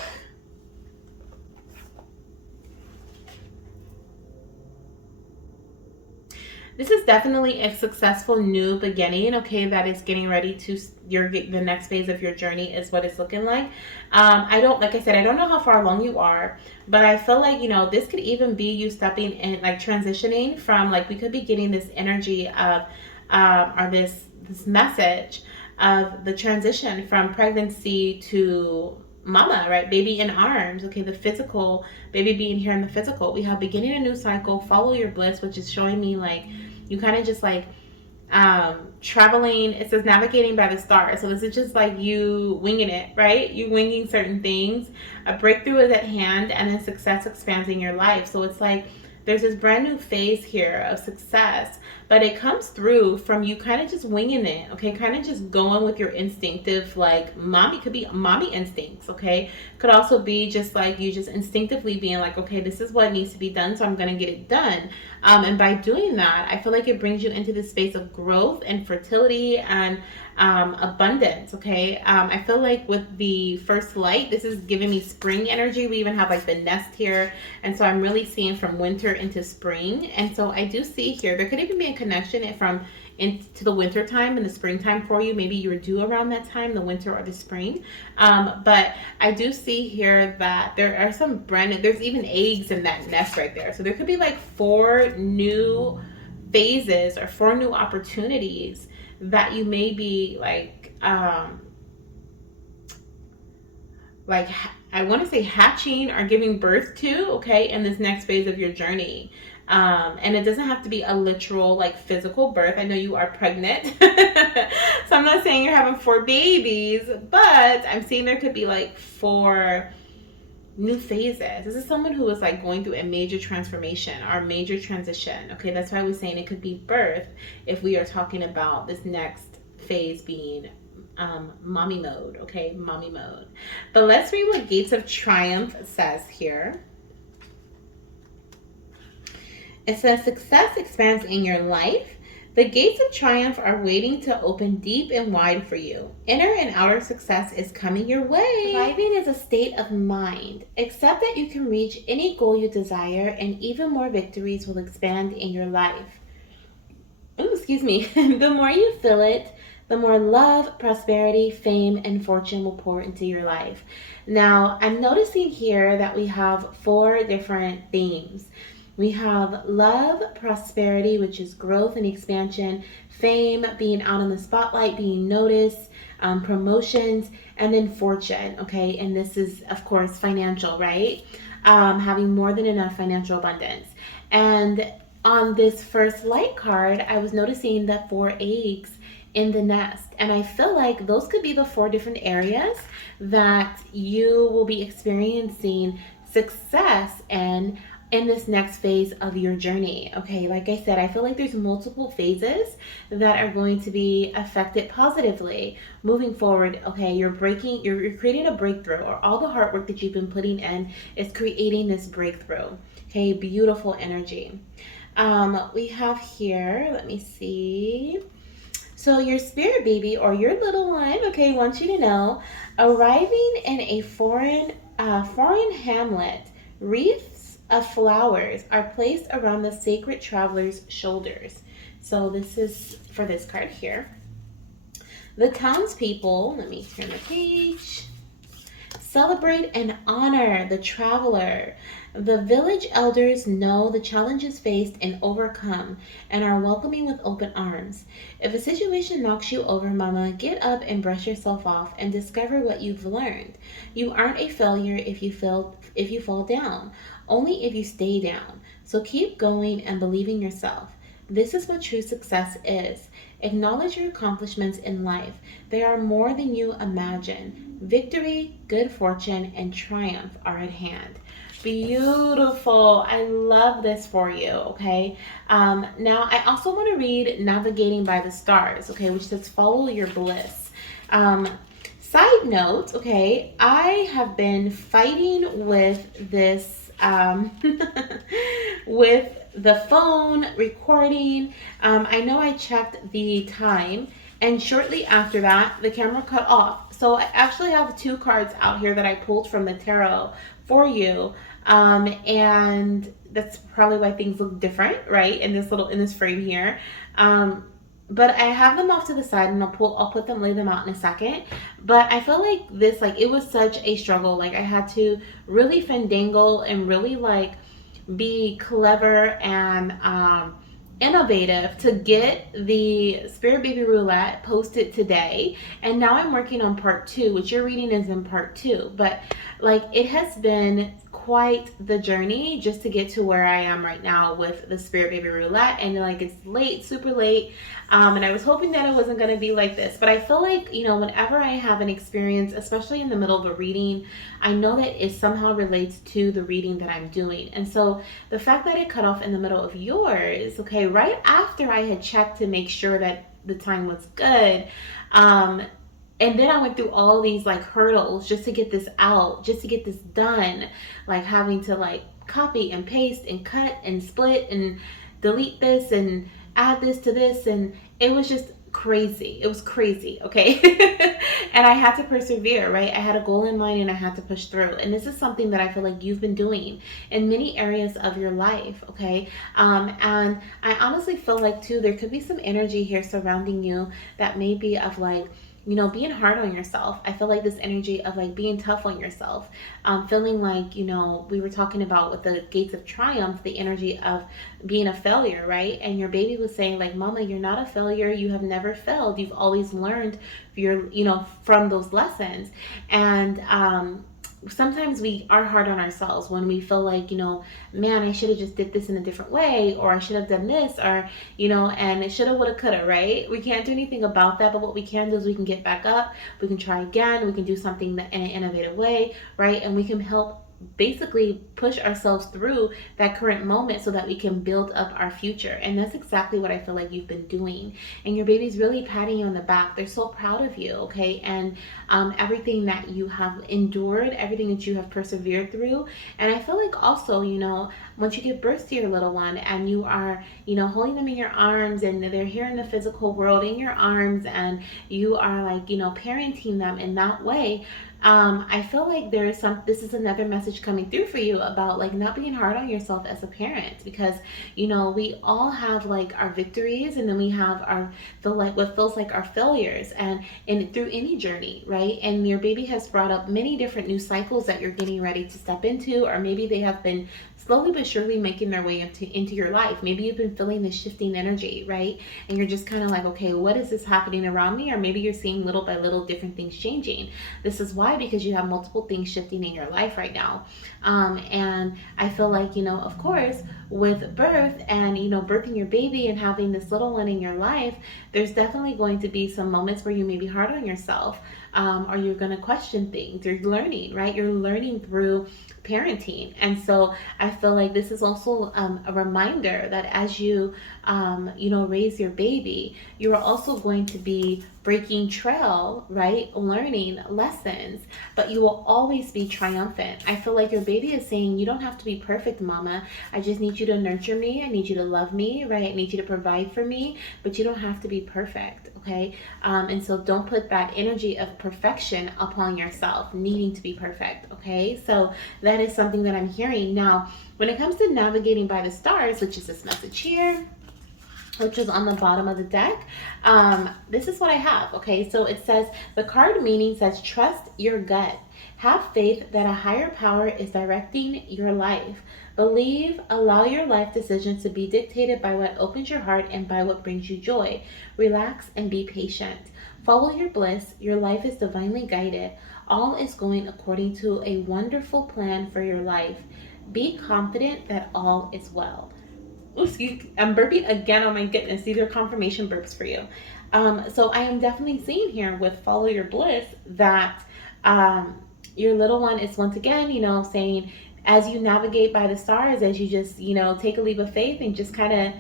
This is definitely a successful new beginning, okay, that is getting ready to the next phase of your journey is what it's looking like. Like I said, I don't know how far along you are, but I feel like, this could even be you stepping in, like transitioning from, like, we could be getting this energy of, or this message of the transition from pregnancy to mama, right? Baby in arms. Okay, the physical, baby being here in the physical. We have beginning a new cycle, follow your bliss, which is showing me like you kind of just like traveling. It says navigating by the stars. So this is just like you winging it, right? You winging certain things. A breakthrough is at hand and then success expands in your life. So it's like there's this brand new phase here of success, but it comes through from you kind of just winging it, okay? Kind of just going with your instinctive, like mommy, could be mommy instincts, okay? Could also be just like you just instinctively being like, okay, this is what needs to be done, so I'm gonna get it done. And by doing that, I feel like it brings you into this space of growth and fertility and abundance, okay? I feel like with the first light, this is giving me spring energy. We even have like the nest here, and so I'm really seeing from winter into spring. And so I do see here there could even be a connection from into the winter time and the springtime for you. Maybe you're due around that time, the winter or the spring. But I do see here that there are some brand new, there's even eggs in that nest right there. So there could be like 4 new phases or 4 new opportunities that you may be like I want to say hatching or giving birth to, okay, in this next phase of your journey. And it doesn't have to be a literal like physical birth. I know you are pregnant. So I'm not saying you're having 4 babies, but I'm seeing there could be like 4 new phases. This is someone who is like going through a major transformation or a major transition. Okay, that's why I was saying it could be birth if we are talking about this next phase being mommy mode. Okay, mommy mode. But let's read what Gates of Triumph says here. It says success expands in your life. The gates of triumph are waiting to open deep and wide for you. Inner and outer success is coming your way. Thriving is a state of mind. Accept that you can reach any goal you desire, and even more victories will expand in your life. Ooh, excuse me. The more you feel it, the more love, prosperity, fame, and fortune will pour into your life. Now, I'm noticing here that we have 4 different themes. We have love, prosperity, which is growth and expansion, fame, being out in the spotlight, being noticed, promotions, and then fortune, okay? And this is, of course, financial, right? Having more than enough financial abundance. And on this first light card, I was noticing the 4 eggs in the nest. And I feel like those could be the 4 different areas that you will be experiencing success in this next phase of your journey. Okay, like I said, I feel like there's multiple phases that are going to be affected positively moving forward. Okay, you're creating a breakthrough, or all the hard work that you've been putting in is creating this breakthrough. Okay, beautiful energy. We have here, let me see. So your spirit baby, or your little one, okay, wants you to know, arriving in a foreign hamlet, wreaths of flowers are placed around the sacred traveler's shoulders. So this is for this card here. The townspeople, let me turn the page, celebrate and honor the traveler. The village elders know the challenges faced and overcome and are welcoming with open arms. If a situation knocks you over, mama, get up and brush yourself off and discover what you've learned. You aren't a failure if you fall down, only if you stay down. So keep going and believe in yourself. This is what true success is. Acknowledge your accomplishments in life. They are more than you imagine. Victory, good fortune, and triumph are at hand. Beautiful. I love this for you, okay? Now, I also want to read Navigating by the Stars, okay, which says follow your bliss. Side note, okay, I have been fighting with this, with the phone recording. I know I checked the time, and shortly after that, the camera cut off. So I actually have 2 cards out here that I pulled from the tarot for you. And that's probably why things look different, right? In this frame here. But I have them off to the side, and lay them out in a second. But I feel like it was such a struggle. Like, I had to really fandangle and really be clever and innovative to get the Spirit Baby Roulette posted today. And now I'm working on part 2, which your reading is in part 2. But it has been quite the journey just to get to where I am right now with the Spirit Baby Roulette. And it's late, super late. And I was hoping that it wasn't going to be like this. But I feel like, whenever I have an experience, especially in the middle of a reading, I know that it somehow relates to the reading that I'm doing. And so the fact that it cut off in the middle of yours, okay, right after I had checked to make sure that the time was good, and then I went through all these hurdles just to get this out, just to get this done, having to copy and paste and cut and split and delete this and add this to this, and it was just crazy. It was crazy, okay? And I had to persevere, right? I had a goal in mind and I had to push through. And this is something that I feel like you've been doing in many areas of your life, okay? And I honestly feel like too, there could be some energy here surrounding you that may be of being hard on yourself. I feel like this energy of being tough on yourself, feeling we were talking about with the gates of triumph, the energy of being a failure, right? And your baby was saying mama, you're not a failure. You have never failed. You've always learned from those lessons. And sometimes we are hard on ourselves when we feel man, I should have just did this in a different way, or I should have done this, or and it shoulda, woulda, coulda, right? We can't do anything about that, but what we can do is we can get back up, we can try again, we can do something in an innovative way, right? And we can help basically push ourselves through that current moment so that we can build up our future. And that's exactly what I feel like you've been doing. And your baby's really patting you on the back. They're so proud of you, okay? And everything that you have endured, everything that you have persevered through. And I feel like also, once you give birth to your little one and you are, holding them in your arms and they're here in the physical world in your arms and you are like, parenting them in that way, I feel like this is another message coming through for you about like not being hard on yourself as a parent, because we all have like our victories and then we have what feels like our failures, and through any journey, right? And your baby has brought up many different new cycles that you're getting ready to step into, or maybe they have been slowly but surely making their way into your life. Maybe you've been feeling this shifting energy, right? And you're just kind of like, okay, what is this happening around me? Or maybe you're seeing little by little different things changing. This is why, because you have multiple things shifting in your life right now. And I feel like, of course, with birth and, birthing your baby and having this little one in your life, there's definitely going to be some moments where you may be hard on yourself, or you're going to question things. You're learning, right? You're learning through parenting. And so I feel like this is also a reminder that as you raise your baby, you're also going to be breaking trail, right? Learning lessons, but you will always be triumphant. I feel like your baby is saying, you don't have to be perfect, mama. I just need you to nurture me. I need you to love me, right? I need you to provide for me, but you don't have to be perfect. Okay. And so don't put that energy of perfection upon yourself, needing to be perfect. Okay. So that is something that I'm hearing. Now, when it comes to navigating by the stars, which is this message here, which is on the bottom of the deck, this is what I have. Okay. So it says, the card meaning says, trust your gut. Have faith that a higher power is directing your life. Believe, allow your life decisions to be dictated by what opens your heart and by what brings you joy. Relax and be patient. Follow your bliss. Your life is divinely guided. All is going according to a wonderful plan for your life. Be confident that all is well. Ooh, excuse, I'm burping again. Oh my goodness, these are confirmation burps for you. So I am definitely seeing here with follow your bliss that your little one is once again, saying, as you navigate by the stars, as you just, take a leap of faith and just kind of,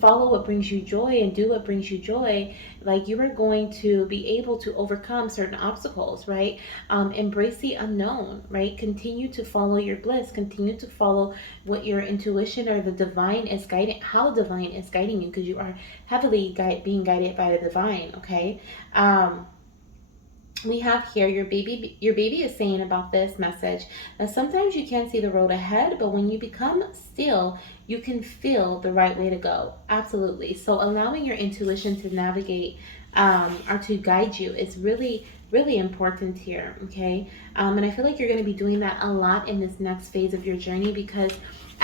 follow what brings you joy and do what brings you joy, like you are going to be able to overcome certain obstacles, right? Embrace the unknown, right? Continue to follow your bliss. Continue to follow what your intuition or the divine is guiding, how the divine is guiding you, because you are heavily being guided by the divine, okay? We have here your baby is saying about this message that sometimes you can't see the road ahead, but when you become still, you can feel the right way to go. Absolutely. So allowing your intuition to navigate or to guide you is really, really important here. Okay. And I feel like you're going to be doing that a lot in this next phase of your journey, because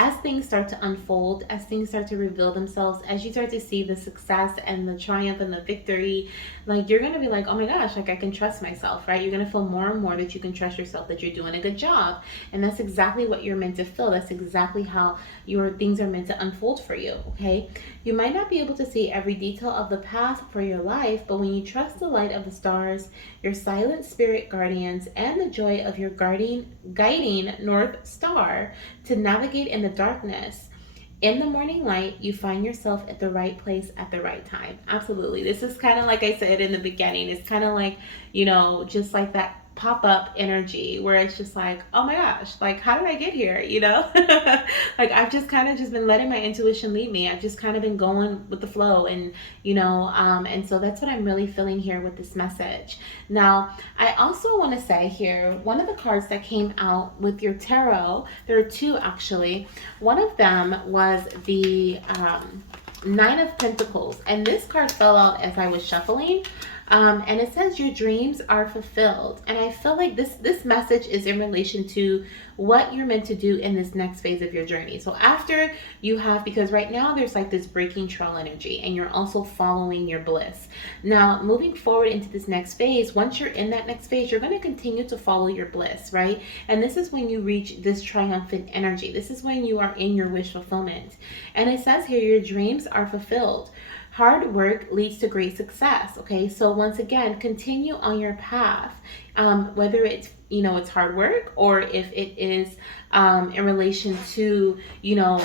as things start to unfold, as things start to reveal themselves, as you start to see the success and the triumph and the victory, like you're going to be like, oh my gosh, like I can trust myself, right? You're going to feel more and more that you can trust yourself, that you're doing a good job. And that's exactly what you're meant to feel. That's exactly how your things are meant to unfold for you, okay? You might not be able to see every detail of the path for your life, but when you trust the light of the stars, your silent spirit guardians, and the joy of your guiding North Star to navigate in the darkness, in the morning light, you find yourself at the right place at the right time. Absolutely. This is kind of like I said in the beginning. It's kind of like, just like that pop-up energy where it's just like, oh my gosh, like how did I get here? Like I've just kind of just been letting my intuition lead me. I've just kind of been going with the flow, and and so that's what I'm really feeling here with this message. Now, I also want to say here, one of the cards that came out with your tarot, there are two actually. One of them was the Nine of Pentacles, and this card fell out as I was shuffling. And it says your dreams are fulfilled. And I feel like this message is in relation to what you're meant to do in this next phase of your journey. So after you have, because right now there's like this breaking trail energy, and you're also following your bliss. Now, moving forward into this next phase, once you're in that next phase, you're going to continue to follow your bliss, right? And this is when you reach this triumphant energy. This is when you are in your wish fulfillment. And it says here, your dreams are fulfilled. Hard work leads to great success. Okay, so once again, continue on your path, whether it's you know, it's hard work, or if it is in relation to, you know,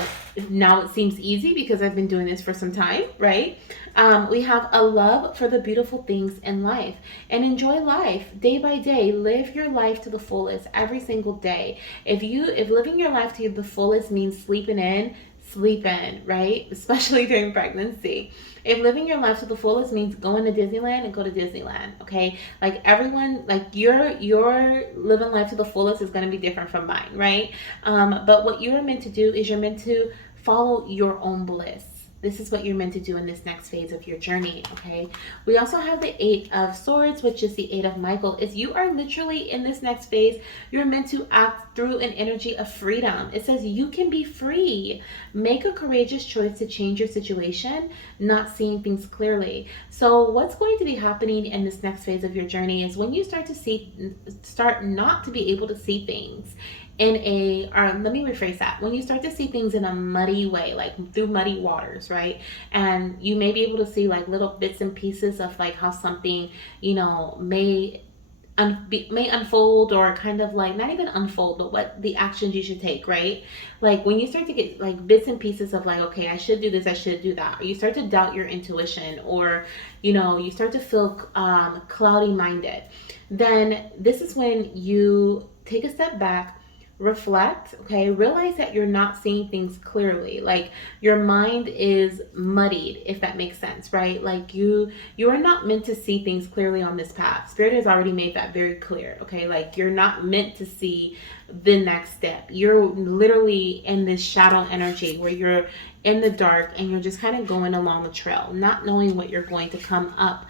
now it seems easy because I've been doing this for some time, right? We have a love for the beautiful things in life, and enjoy life day by day. Live your life to the fullest every single day. If living your life to the fullest means sleeping in, sleep in, right? Especially during pregnancy. If living your life to the fullest means going to Disneyland, and go to Disneyland, okay? Like everyone, like your living life to the fullest is going to be different from mine, right? But what you are meant to do is you're meant to follow your own bliss. This is what you're meant to do in this next phase of your journey, okay? We also have the Eight of Swords, which is the Eight of Michael. Is you are literally in this next phase, you're meant to act through an energy of freedom. It says you can be free. Make a courageous choice to change your situation, not seeing things clearly. So what's going to be happening in this next phase of your journey is when you start not to be able to see things in a, or let me rephrase that, when you start to see things in a muddy way, like through muddy waters, right? And you may be able to see like little bits and pieces of like how something, you know, may unfold, or kind of like not even unfold, but what the actions you should take, right? Like when you start to get like bits and pieces of like, okay, I should do this, I should do that, or you start to doubt your intuition, or you know, you start to feel cloudy minded, then this is when you take a step back, reflect, okay, realize that you're not seeing things clearly, like your mind is muddied, if that makes sense, right? Like you are not meant to see things clearly on this path. Spirit has already made that very clear, okay? Like you're not meant to see the next step. You're literally in this shadow energy where you're in the dark and you're just kind of going along the trail, not knowing what you're going to come up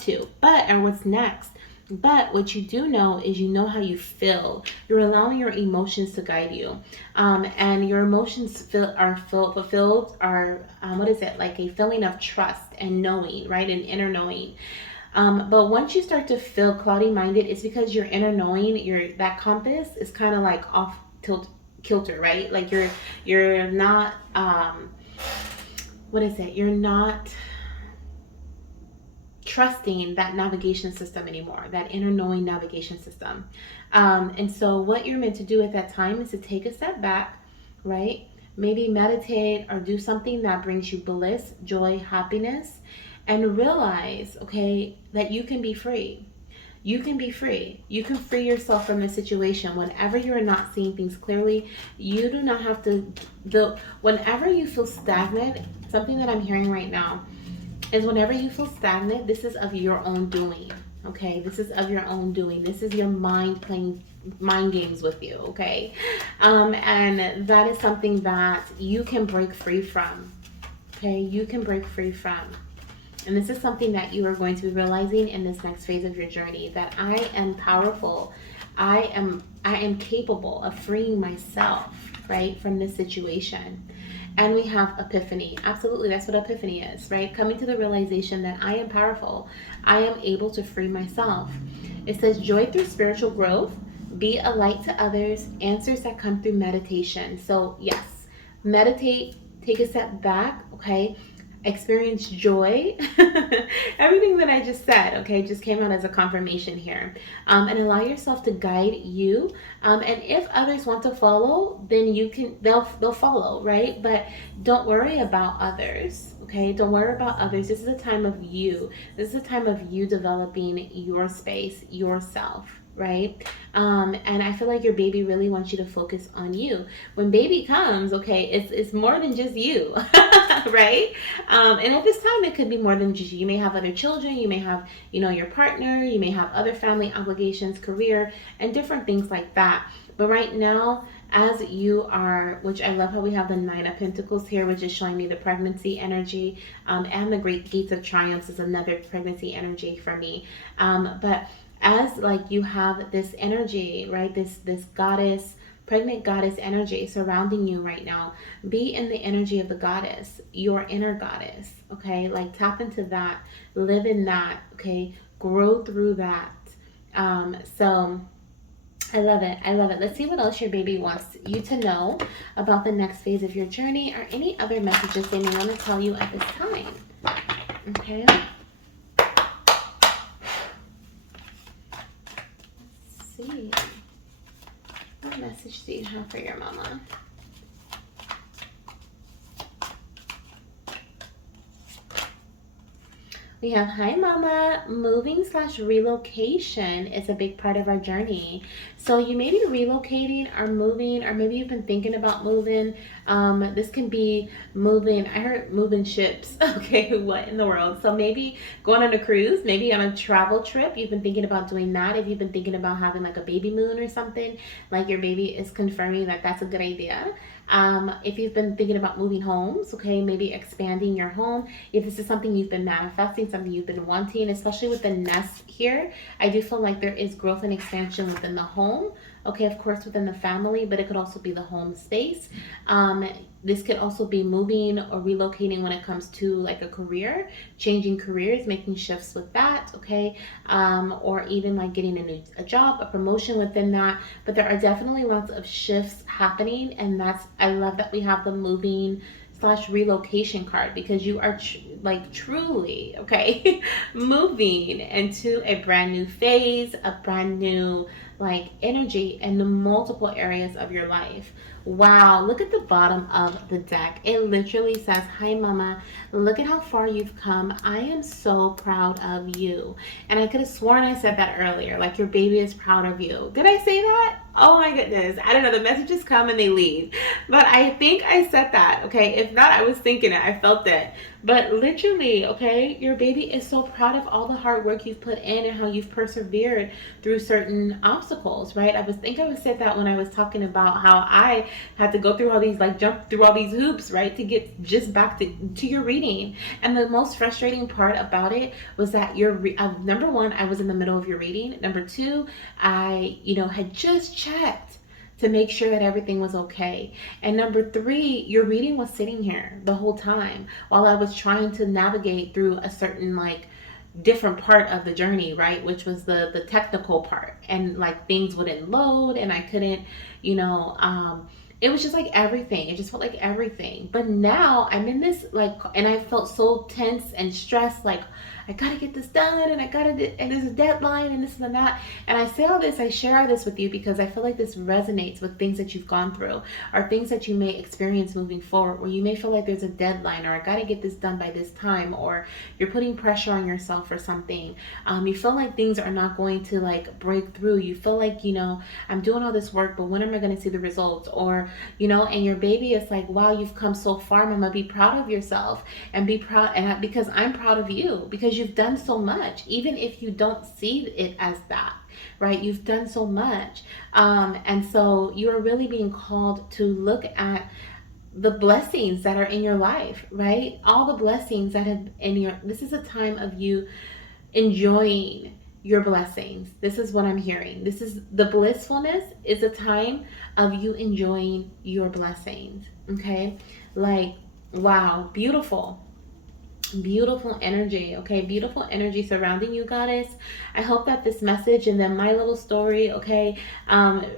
to, but or what's next. But what you do know is you know how you feel. You're allowing your emotions to guide you. And your emotions are fulfilled, are, what is it? Like a feeling of trust and knowing, right? An inner knowing. But once you start to feel cloudy minded, it's because your inner knowing, that compass is kind of like off kilter, right? Like you're not, what is it? You're not trusting that navigation system anymore, that inner knowing navigation system. And so what you're meant to do at that time is to take a step back, right? Maybe meditate or do something that brings you bliss, joy, happiness, and realize, okay, that you can be free. You can be free. You can free yourself from the situation. Whenever you're not seeing things clearly, you do not have to, whenever you feel stagnant, something that I'm hearing right now, is whenever you feel stagnant, this is of your own doing, okay? This is of your own doing. This is your mind playing mind games with you, okay? And that is something that you can break free from, okay? You can break free from. And this is something that you are going to be realizing in this next phase of your journey, that I am powerful. I am capable of freeing myself, right, from this situation. And we have epiphany. Absolutely, that's what epiphany is, right? Coming to the realization that I am powerful. I am able to free myself. It says joy through spiritual growth, be a light to others, answers that come through meditation. So yes, meditate, take a step back, okay? Experience joy. Everything that I just said, okay, just came out as a confirmation here. And allow yourself to guide you. And if others want to follow, then they'll follow, right? But don't worry about others, okay? Don't worry about others. This is a time of you. This is a time of you developing your space, yourself, right? And I feel like your baby really wants you to focus on you. When baby comes, okay, it's more than just you, right? And at this time, it could be more than just you. You may have other children, you may have, you know, your partner, you may have other family obligations, career, and different things like that. But right now, as you are, which I love how we have the Nine of Pentacles here, which is showing me the pregnancy energy, and the Great Gates of Triumphs is another pregnancy energy for me. But as like you have this energy, right, this goddess, pregnant goddess energy surrounding you right now, be in the energy of the goddess, your inner goddess, okay? Like tap into that, live in that, okay? Grow through that. So I love it. I love it. Let's see what else your baby wants you to know about the next phase of your journey, or any other messages they may want to tell you at this time. Okay. See. message do you have for your mama? We have, hi mama, moving / relocation is a big part of our journey. So you may be relocating or moving, or maybe you've been thinking about moving. This can be moving, I heard moving ships. Okay, what in the world? So maybe going on a cruise, maybe on a travel trip. You've been thinking about doing that. If you've been thinking about having like a baby moon or something, like your baby is confirming that that's a good idea. If you've been thinking about moving homes, okay, maybe expanding your home. If this is something you've been manifesting, something you've been wanting, especially with the nest here, I do feel like there is growth and expansion within the home. Okay, of course, within the family, but it could also be the home space. This could also be moving or relocating when it comes to like a career, changing careers, making shifts with that, okay? Or even like getting a job, a promotion within that. But there are definitely lots of shifts happening, and I love that we have the moving / relocation card, because you are truly, okay, moving into a brand new phase, a brand new like energy in the multiple areas of your life. Wow, look at the bottom of the deck. It literally says, hi mama, look at how far you've come. I am so proud of you. And I could have sworn I said that earlier, like your baby is proud of you. Did I say that? Oh my goodness. I don't know, the messages come and they leave. But I think I said that, okay? If not, I was thinking it, I felt it. But literally, okay, your baby is so proud of all the hard work you've put in and how you've persevered through certain obstacles, right? I think I said that when I was talking about how I had to go through all these, like jump through all these hoops, right, to get just back to your reading. And the most frustrating part about it was that number one, I was in the middle of your reading. Number two, I, had just checked to make sure that everything was okay. And number three, your reading was sitting here the whole time while I was trying to navigate through a certain like different part of the journey, right? Which was the technical part. And like things wouldn't load and I couldn't, it was just like everything. It just felt like everything. But now I'm in this and I felt so tense and stressed, like I gotta get this done and and there's a deadline and this and that. And I say all this, I share all this with you because I feel like this resonates with things that you've gone through or things that you may experience moving forward, where you may feel like there's a deadline or I gotta get this done by this time, or you're putting pressure on yourself for something. You feel like things are not going to like break through. You feel like, I'm doing all this work, but when am I going to see the results? Or, and your baby is like, wow, you've come so far, mama, be proud of yourself and be proud. And because I'm proud of you, because you've done so much, even if you don't see it as that, right? You've done so much. And so you are really being called to look at the blessings that are in your life, right? All the blessings that have this is a time of you enjoying your blessings. This is what I'm hearing. This is the blissfulness is a time of you enjoying your blessings. Okay. Like, wow, beautiful energy. Okay, beautiful energy surrounding you, goddess. I hope that this message and then my little story, okay,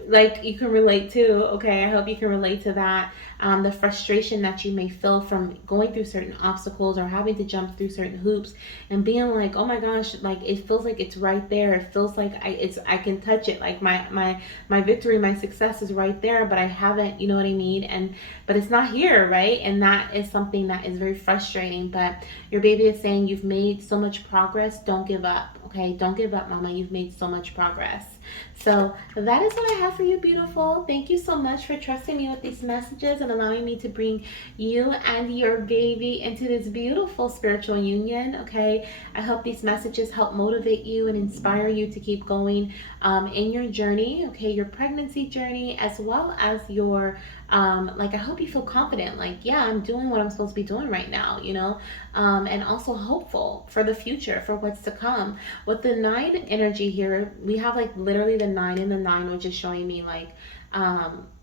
like you can relate to. Okay, I hope you can relate to that. The frustration that you may feel from going through certain obstacles or having to jump through certain hoops and being like, oh my gosh, like it feels like it's right there. It feels like I can touch it. Like my victory, my success is right there, but I haven't, you know what I mean? But it's not here, right? And that is something that is very frustrating. But your baby is saying you've made so much progress. Don't give up. Okay, don't give up, mama. You've made so much progress. So that is what I have for you, beautiful. Thank you so much for trusting me with these messages and allowing me to bring you and your baby into this beautiful spiritual union. Okay, I hope these messages help motivate you and inspire you to keep going in your journey. Okay, your pregnancy journey, as well as your I hope you feel confident, like, yeah, I'm doing what I'm supposed to be doing right now, and also hopeful for the future, for what's to come. With the 9 energy here, we have like literally the 9 and the 9, which is showing me like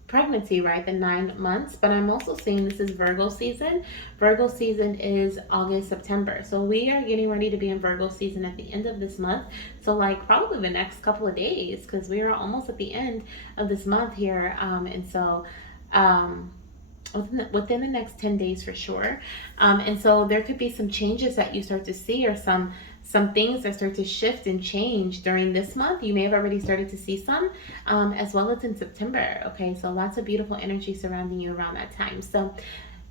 pregnancy, right? The 9 months. But I'm also seeing this is Virgo season. Virgo season is August, September. So we are getting ready to be in Virgo season at the end of this month. So like probably the next couple of days, because we are almost at the end of this month here. And so within the next 10 days for sure. And so there could be some changes that you start to see, or some things that start to shift and change during this month. You may have already started to see some, as well as in September. Okay, so lots of beautiful energy surrounding you around that time. So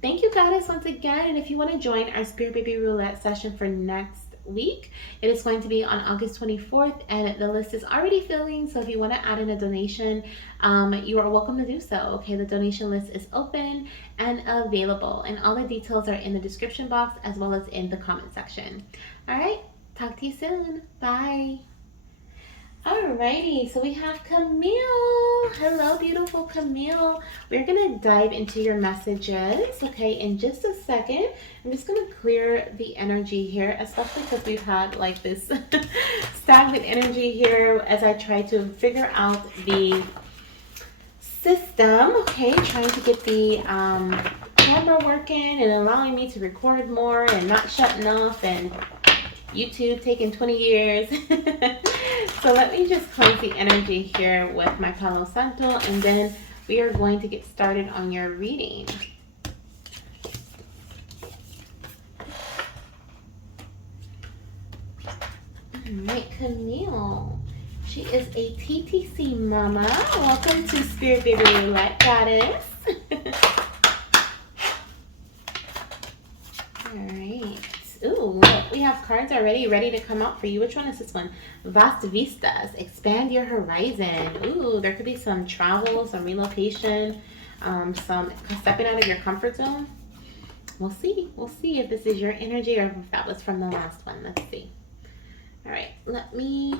thank you, Goddess, once again. And if you want to join our Spirit Baby Roulette session for next week, it is going to be on August 24th, and the list is already filling. So if you want to add in a donation, you are welcome to do so. Okay, the donation list is open and available, and all the details are in the description box as well as in the comment section. All right, talk to you soon. Bye. Alrighty, so we have Kamille. Hello, beautiful Kamille. We're going to dive into your messages, okay, in just a second. I'm just going to clear the energy here, especially because we've had like this stagnant energy here as I try to figure out the system, okay, trying to get the camera working and allowing me to record more and not shutting off, and YouTube taking 20 years. So let me just cleanse the energy here with my Palo Santo, and then we are going to get started on your reading. Alright, Kamille. She is a TTC mama. Welcome to Spirit Baby Roulette, Goddess. Alright. Ooh, look, we have cards already ready to come out for you. Which one is this one? Vast Vistas. Expand your horizon. Ooh, there could be some travel, some relocation, some stepping out of your comfort zone. We'll see. We'll see if this is your energy or if that was from the last one. Let's see. All right, let me...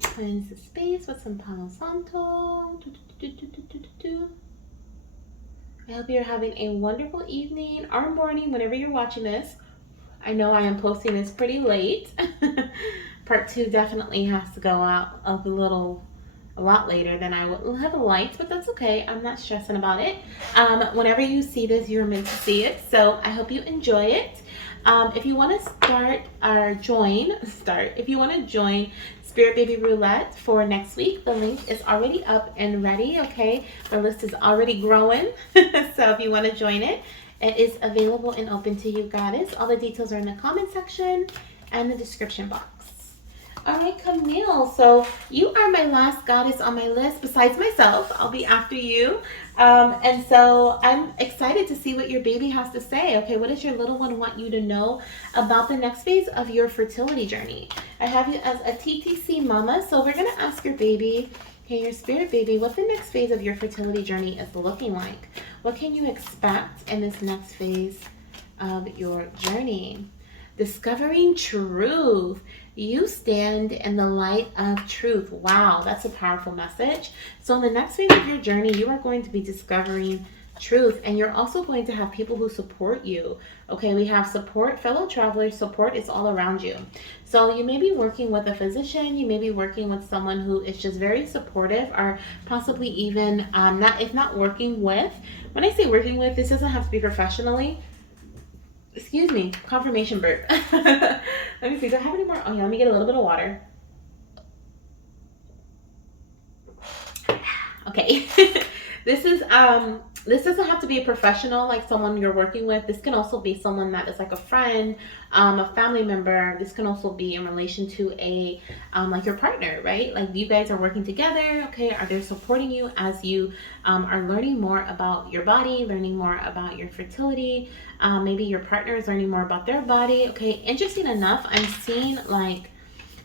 cleanse the space with some Palo Santo. I hope you're having a wonderful evening or morning whenever you're watching this. I know I am posting this pretty late. Part 2 definitely has to go out a lot later than I would have liked, but that's okay. I'm not stressing about it. Whenever you see this, you're meant to see it. So I hope you enjoy it. If you want to if you want to join Spirit Baby Roulette for next week, the link is already up and ready, okay? The list is already growing. So if you want to join it, it is available and open to you, Goddess. All the details are in the comment section and the description box. All right, Kamille, so you are my last goddess on my list besides myself. I'll be after you. And so I'm excited to see what your baby has to say. Okay, what does your little one want you to know about the next phase of your fertility journey? I have you as a TTC mama, so we're going to ask your baby, okay, your spirit baby, what the next phase of your fertility journey is looking like. What can you expect in this next phase of your journey? Discovering truth. You stand in the light of truth. Wow, that's a powerful message. So in the next phase of your journey, you are going to be discovering truth, and you're also going to have people who support you. Okay, we have support, fellow travelers. Support is all around you. So you may be working with a physician, you may be working with someone who is just very supportive, or possibly even if not working with. When I say working with, this doesn't have to be professionally. Excuse me, confirmation burp. Let me see, do I have any more? Oh yeah, let me get a little bit of water. Okay. This doesn't have to be a professional, like someone you're working with. This can also be someone that is like a friend, a family member. This can also be in relation to a like your partner, right? Like you guys are working together. Okay, are they supporting you as you are learning more about your body, learning more about your fertility? Maybe your partner is learning more about their body. Okay, interesting enough, I'm seeing like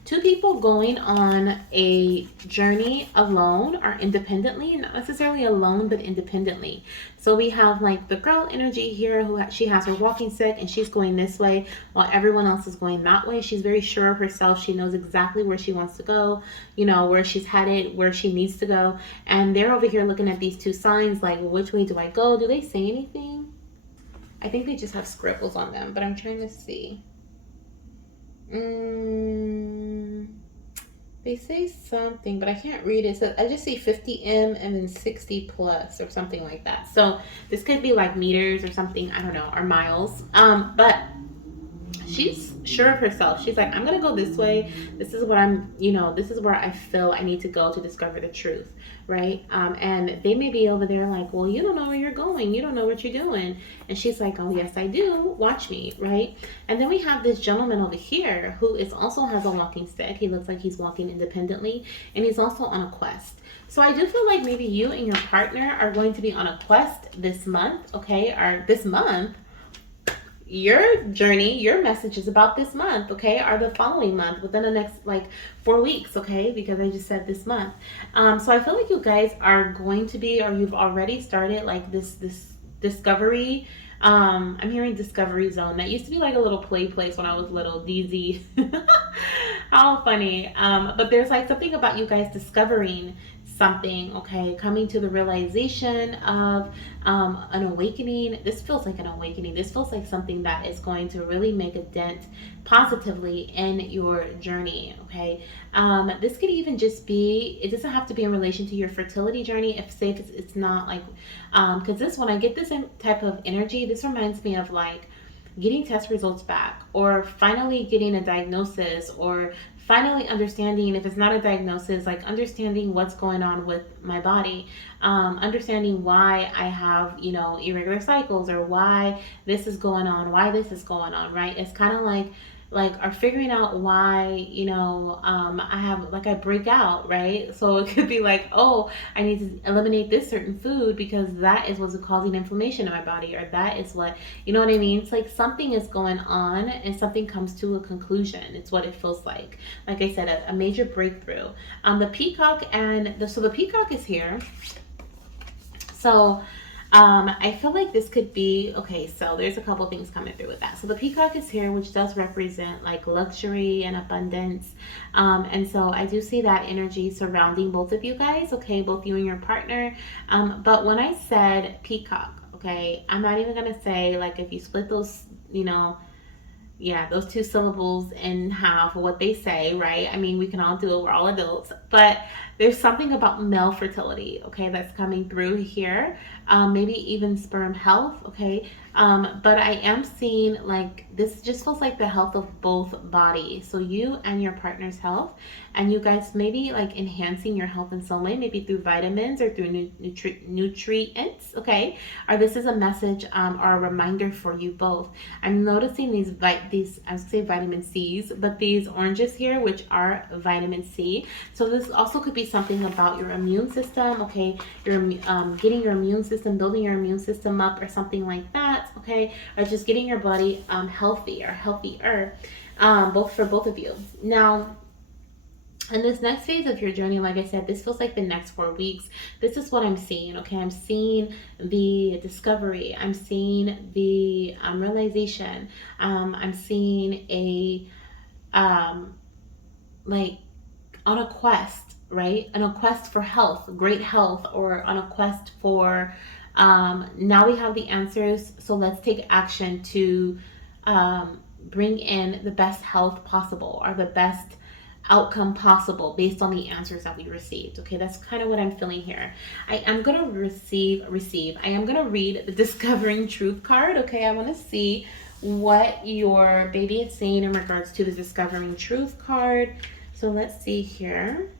2 people going on a journey alone or independently, not necessarily alone, but independently. So we have like the girl energy here she has her walking stick and she's going this way while everyone else is going that way. She's very sure of herself. She knows exactly where she wants to go, you know, where she's headed, where she needs to go. And they're over here looking at these 2 signs like, well, which way do I go? Do they say anything? I think they just have scribbles on them, but I'm trying to see. They say something, but I can't read it. So I just see 50M and then 60 plus or something like that. So this could be like meters or something, I don't know, or miles. But she's sure of herself. She's like, I'm gonna go this way. This is what I'm, this is where I feel I need to go to discover the truth, right? And they may be over there like, well, you don't know where you're going. You don't know what you're doing. And she's like, oh, yes, I do. Watch me, right? And then we have this gentleman over here who is also has a walking stick. He looks like he's walking independently, and he's also on a quest. So I do feel like maybe you and your partner are going to be on a quest this month, okay? Or this month. Your journey, your message is about this month, okay? Or the following month, within the next like 4 weeks, okay? Because I just said this month. So I feel like you guys are going to be, or you've already started like this discovery. I'm hearing discovery zone. That used to be like a little play place when I was little. DZ. How funny. But there's like something about you guys discovering something, okay, coming to the realization of an awakening. This feels like an awakening. This feels like something that is going to really make a dent positively in your journey, okay? This could even just be, it doesn't have to be in relation to your fertility journey. If say if it's not like, because this, when I get this type of energy, this reminds me of like getting test results back, or finally getting a diagnosis, or finally understanding, if it's not a diagnosis, like understanding what's going on with my body, understanding why I have, irregular cycles, or why this is going on, right? It's kind of like are figuring out why, I have, like, I break out, right? So it could be like, oh, I need to eliminate this certain food because that is what's causing inflammation in my body, or that is what, you know what I mean? It's like something is going on and something comes to a conclusion. It's what it feels like. Like I said, a major breakthrough. The peacock so the peacock is here. So I feel like this could be, okay, so there's a couple things coming through with that. So the peacock is here, which does represent like luxury and abundance. And so I do see that energy surrounding both of you guys, okay, both you and your partner. But when I said peacock, okay, I'm not even going to say like if you split those, those two syllables in half, what they say, right? I mean, we can all do it. We're all adults. But there's something about male fertility, okay, that's coming through here. Maybe even sperm health, okay? But I am seeing like this just feels like the health of both bodies. So you and your partner's health, and you guys maybe like enhancing your health in some way, maybe through vitamins or through nutrients, okay? Or this is a message or a reminder for you both. I'm noticing these I would say vitamin C's, but these oranges here, which are vitamin C. So this also could be something about your immune system, okay? You're getting your immune system, building your immune system up, or something like that, okay? Or just getting your body healthier, both for both of you. Now, in this next phase of your journey, like I said, this feels like the next 4 weeks. This is what I'm seeing, okay? I'm seeing the discovery. I'm seeing the realization. I'm seeing a, like, on a quest, right? On a quest for health, great health, or on a quest for, now we have the answers, so let's take action to bring in the best health possible, or the best outcome possible based on the answers that we received. Okay, that's kind of what I'm feeling here. I am going to receive. I am going to read the Discovering Truth card. Okay, I want to see what your baby is saying in regards to the Discovering Truth card. So let's see here.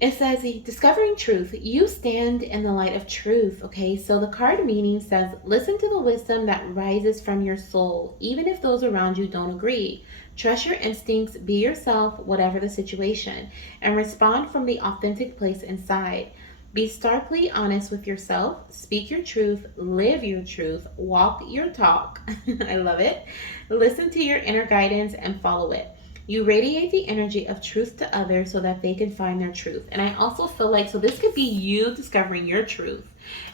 It says, discovering truth, you stand in the light of truth, okay? So the card meaning says, listen to the wisdom that rises from your soul, even if those around you don't agree. Trust your instincts, be yourself, whatever the situation, and respond from the authentic place inside. Be starkly honest with yourself, speak your truth, live your truth, walk your talk. I love it. Listen to your inner guidance and follow it. You radiate the energy of truth to others so that they can find their truth. And I also feel like, so this could be you discovering your truth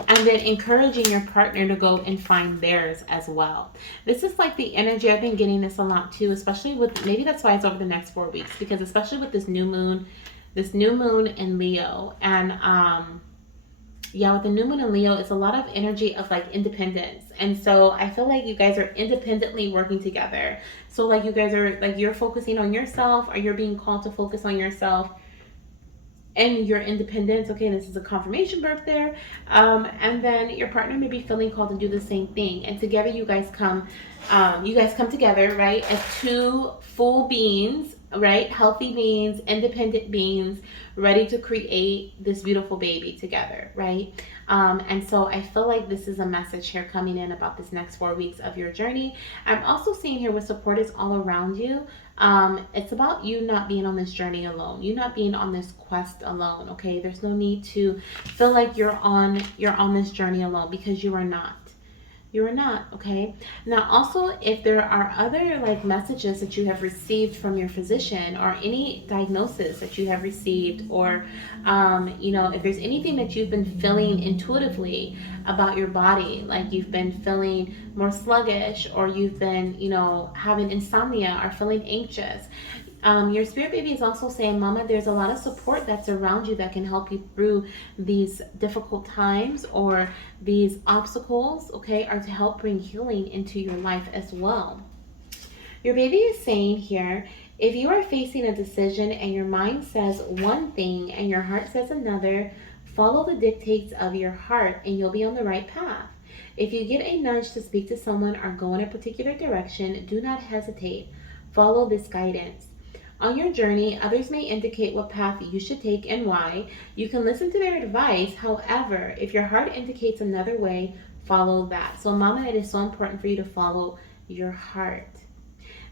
and then encouraging your partner to go and find theirs as well. This is like the energy, I've been getting this a lot too, especially with, maybe that's why it's over the next 4 weeks, because especially with this new moon in Leo. And with the new moon in Leo, it's a lot of energy of like independence. And so I feel like you guys are independently working together. So like you guys are like, you're focusing on yourself, or you're being called to focus on yourself. and your independence. Okay, this is a confirmation birth there. And then your partner may be feeling called to do the same thing, and together you guys come together, right, as two full beings, right, healthy beings, independent beings, ready to create this beautiful baby together, right? And so I feel like this is a message here coming in about this next 4 weeks of your journey. I'm also seeing here with support is all around you. It's about you not being on this journey alone. You not being on this quest alone. Okay, there's no need to feel like you're on this journey alone, because you are not. You are not. Okay, now also, if there are other like messages that you have received from your physician, or any diagnosis that you have received, or if there's anything that you've been feeling intuitively about your body, like you've been feeling more sluggish, or you've been having insomnia or feeling anxious, your spirit baby is also saying, Mama, there's a lot of support that's around you that can help you through these difficult times or these obstacles, okay, or to help bring healing into your life as well. Your baby is saying here, if you are facing a decision and your mind says one thing and your heart says another, follow the dictates of your heart and you'll be on the right path. If you get a nudge to speak to someone or go in a particular direction, do not hesitate. Follow this guidance. On your journey, others may indicate what path you should take and why. You can listen to their advice. However, if your heart indicates another way, follow that. So, Mama, it is so important for you to follow your heart.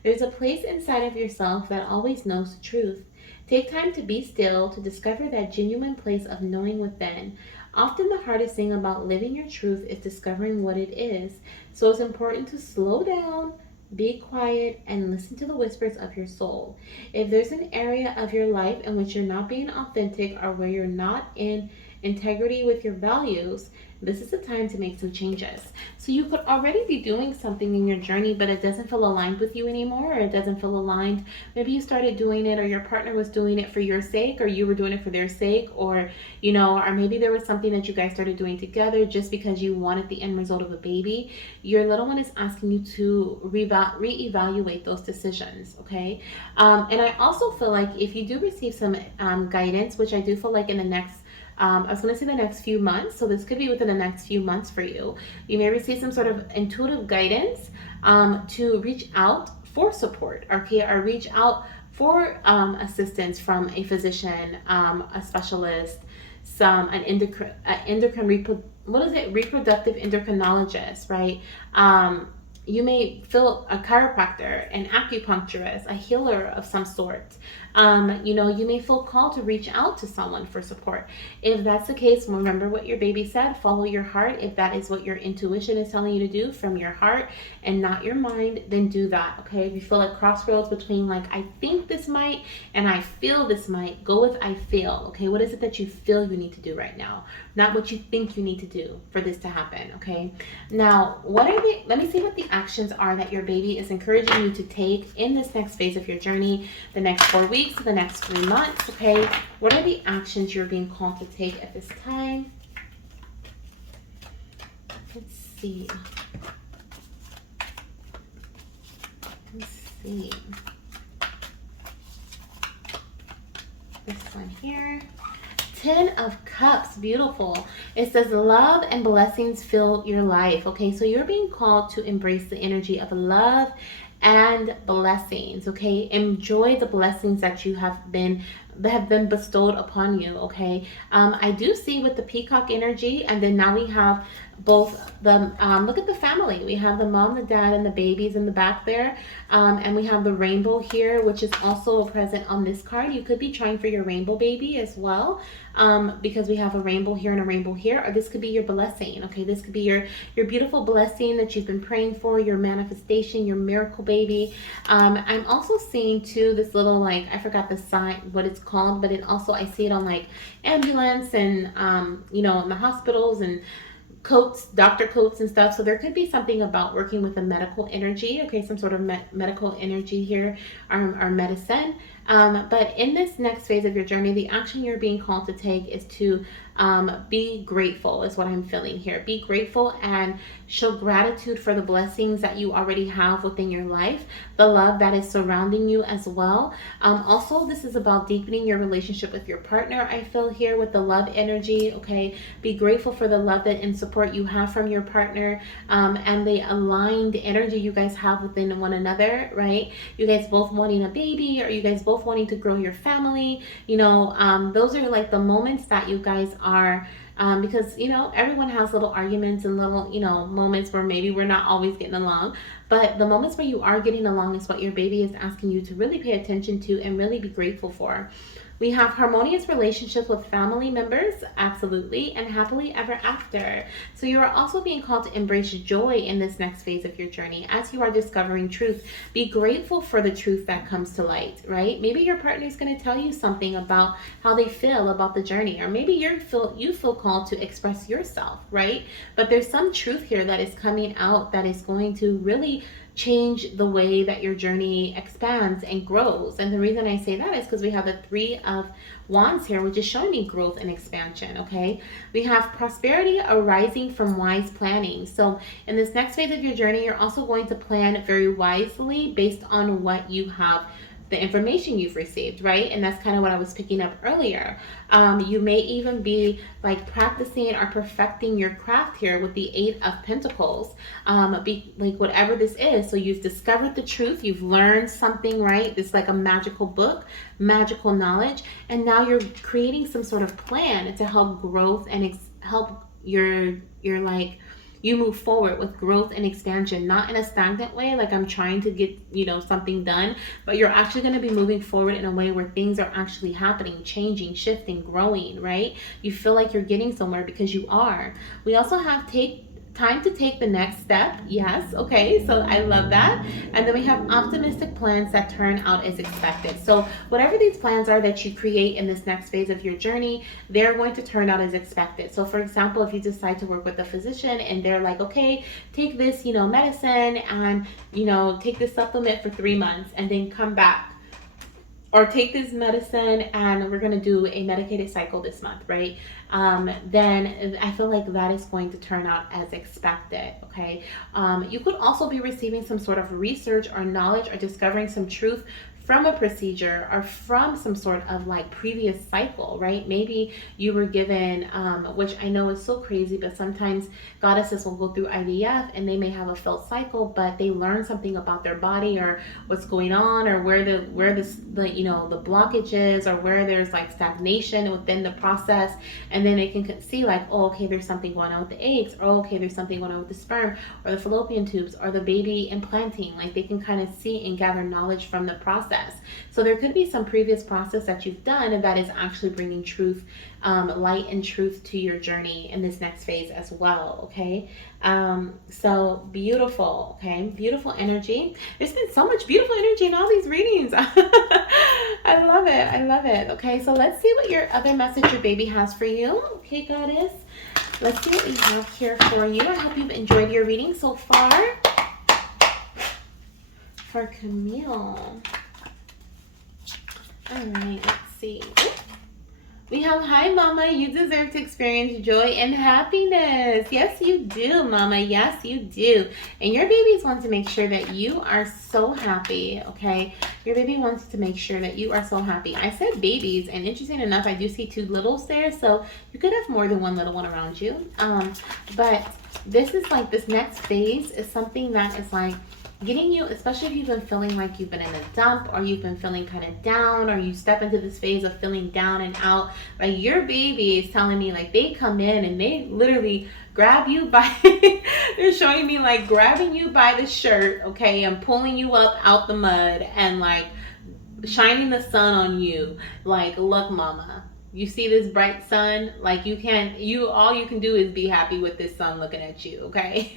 There's a place inside of yourself that always knows the truth. Take time to be still, to discover that genuine place of knowing within. Often the hardest thing about living your truth is discovering what it is. So it's important to slow down, be quiet, and listen to the whispers of your soul. If there's an area of your life in which you're not being authentic, or where you're not in integrity with your values, this is the time to make some changes. So you could already be doing something in your journey, but it doesn't feel aligned with you anymore, or it doesn't feel aligned. Maybe you started doing it, or your partner was doing it for your sake, or you were doing it for their sake, or or maybe there was something that you guys started doing together just because you wanted the end result of a baby. Your little one is asking you to reevaluate those decisions, okay? And I also feel like if you do receive some guidance, which I do feel like in the next I was going to say the next few months, so this could be within the next few months for you. You may receive some sort of intuitive guidance to reach out for support, okay, or reach out for assistance from a physician, a specialist, an reproductive endocrinologist, right? You may feel a chiropractor, an acupuncturist, a healer of some sort. You may feel called to reach out to someone for support. If that's the case, remember what your baby said, follow your heart. If that is what your intuition is telling you to do from your heart and not your mind, then do that, okay? If you feel like crossroads between like, I think this might and I feel this might, go with I feel, okay? What is it that you feel you need to do right now? Not what you think you need to do for this to happen, okay? Now, let me see what the actions are that your baby is encouraging you to take in this next phase of your journey, the next 4 weeks, the next 3 months, okay? What are the actions you're being called to take at this time? Let's see. This one here. 10 of Cups, beautiful. It says love and blessings fill your life. Okay, so you're being called to embrace the energy of love and blessings. Okay, enjoy the blessings that have been bestowed upon you. Okay, I do see with the peacock energy, and then now we have both the look at the family. We have the mom, the dad, and the babies in the back there, and we have the rainbow here, which is also present on this card. You could be trying for your rainbow baby as well, because we have a rainbow here and a rainbow here, or this could be your blessing. Okay, this could be your beautiful blessing that you've been praying for, your manifestation, your miracle baby. I'm also seeing too this little, like, I forgot the sign, what it's called, but it also, I see it on like ambulance and in the hospitals and coats, doctor coats and stuff. So there could be something about working with a medical energy, okay, some sort of medical energy here, or medicine. But in this next phase of your journey, the action you're being called to take is to be grateful, is what I'm feeling here. Be grateful and show gratitude for the blessings that you already have within your life, the love that is surrounding you as well. Also, this is about deepening your relationship with your partner. I feel here with the love energy. Okay, be grateful for the love that and support you have from your partner, and the aligned energy you guys have within one another, right? You guys both wanting a baby, or you guys both wanting to grow your family. Those are like the moments that you guys are, because everyone has little arguments and little moments where maybe we're not always getting along, but the moments where you are getting along is what your baby is asking you to really pay attention to and really be grateful for. We have harmonious relationships with family members, absolutely, and happily ever after. So you are also being called to embrace joy in this next phase of your journey as you are discovering truth. Be grateful for the truth that comes to light, right? Maybe your partner is going to tell you something about how they feel about the journey, or maybe you feel called to express yourself, right? But there's some truth here that is coming out that is going to really change the way that your journey expands and grows. And the reason I say that is because we have the Three of Wands here, which is showing me growth and expansion. Okay, we have prosperity arising from wise planning. So in this next phase of your journey, you're also going to plan very wisely based on what you have, the information you've received, right? And that's kind of what I was picking up earlier. You may even be like practicing or perfecting your craft here with the Eight of Pentacles. Be like whatever this is. So you've discovered the truth, you've learned something, right? It's like a magical book, magical knowledge, and now you're creating some sort of plan to help growth and help your like you move forward with growth and expansion, not in a stagnant way, like I'm trying to get, something done, but you're actually going to be moving forward in a way where things are actually happening, changing, shifting, growing, right? You feel like you're getting somewhere because you are. We also have time to take the next step. Yes, okay, so I love that. And then we have optimistic plans that turn out as expected. So whatever these plans are that you create in this next phase of your journey, they're going to turn out as expected. So for example, if you decide to work with a physician and they're like, okay, take this medicine and take this supplement for 3 months and then come back, or take this medicine and we're going to do a medicated cycle this month, right? Then I feel like that is going to turn out as expected, okay? You could also be receiving some sort of research or knowledge or discovering some truth from a procedure or from some sort of like previous cycle, right? Maybe you were given, which I know is so crazy, but sometimes goddesses will go through IVF and they may have a failed cycle, but they learn something about their body or what's going on, or where the blockage is, or where there's like stagnation within the process, and then they can see like, oh, okay, there's something going on with the eggs, or okay, there's something going on with the sperm or the fallopian tubes or the baby implanting. Like they can kind of see and gather knowledge from the process. So there could be some previous process that you've done and that is actually bringing truth, light and truth to your journey in this next phase as well, okay? So beautiful, okay? Beautiful energy. There's been so much beautiful energy in all these readings. I love it. I love it. Okay, so let's see what your other message your baby has for you. Okay, goddess. Let's see what we have here for you. I hope you've enjoyed your reading so far. For Kamille. All right, let's see. We have, hi, Mama, you deserve to experience joy and happiness. Yes, you do, Mama. Yes, you do. And your babies want to make sure that you are so happy, okay? Your baby wants to make sure that you are so happy. I said babies, and interesting enough, I do see 2 littles there, so you could have more than one little one around you. But this is like, this next phase is something that is like, getting you, especially if you've been feeling like you've been in a dump, or you've been feeling kind of down, or you step into this phase of feeling down and out. Like your baby is telling me, like they come in and they literally grab you by they're showing me like grabbing you by the shirt, okay, and pulling you up out the mud and like shining the sun on you. Like, look, Mama, you see this bright sun? Like all you can do is be happy with this sun looking at you, okay?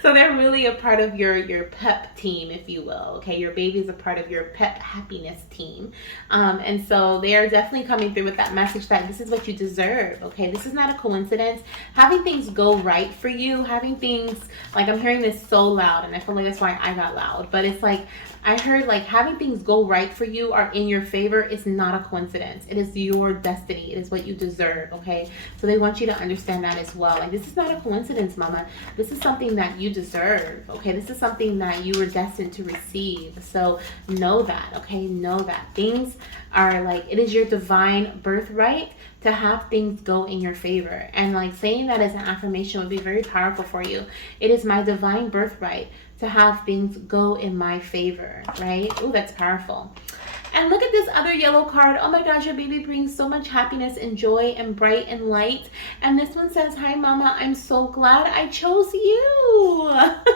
So they're really a part of your pep team, if you will, okay? Your baby is a part of your pep happiness team. And so they are definitely coming through with that message that this is what you deserve, okay? This is not a coincidence. Having things go right for you, having things, like I'm hearing this so loud, and I feel like that's why I got loud, but it's like, I heard like having things go right for you or in your favor is not a coincidence. It is your destiny. It is what you deserve, okay? So they want you to understand that as well. Like, this is not a coincidence, mama. This is something that you deserve, okay? This is something that you were destined to receive. So know that, okay? Know that. Things are like, it is your divine birthright to have things go in your favor. And like saying that as an affirmation would be very powerful for you. It is my divine birthright to have things go in my favor, right? Oh, that's powerful. And look at this other yellow card. Oh my gosh, your baby brings so much happiness and joy and bright and light. And this one says, hi mama, I'm so glad I chose you. I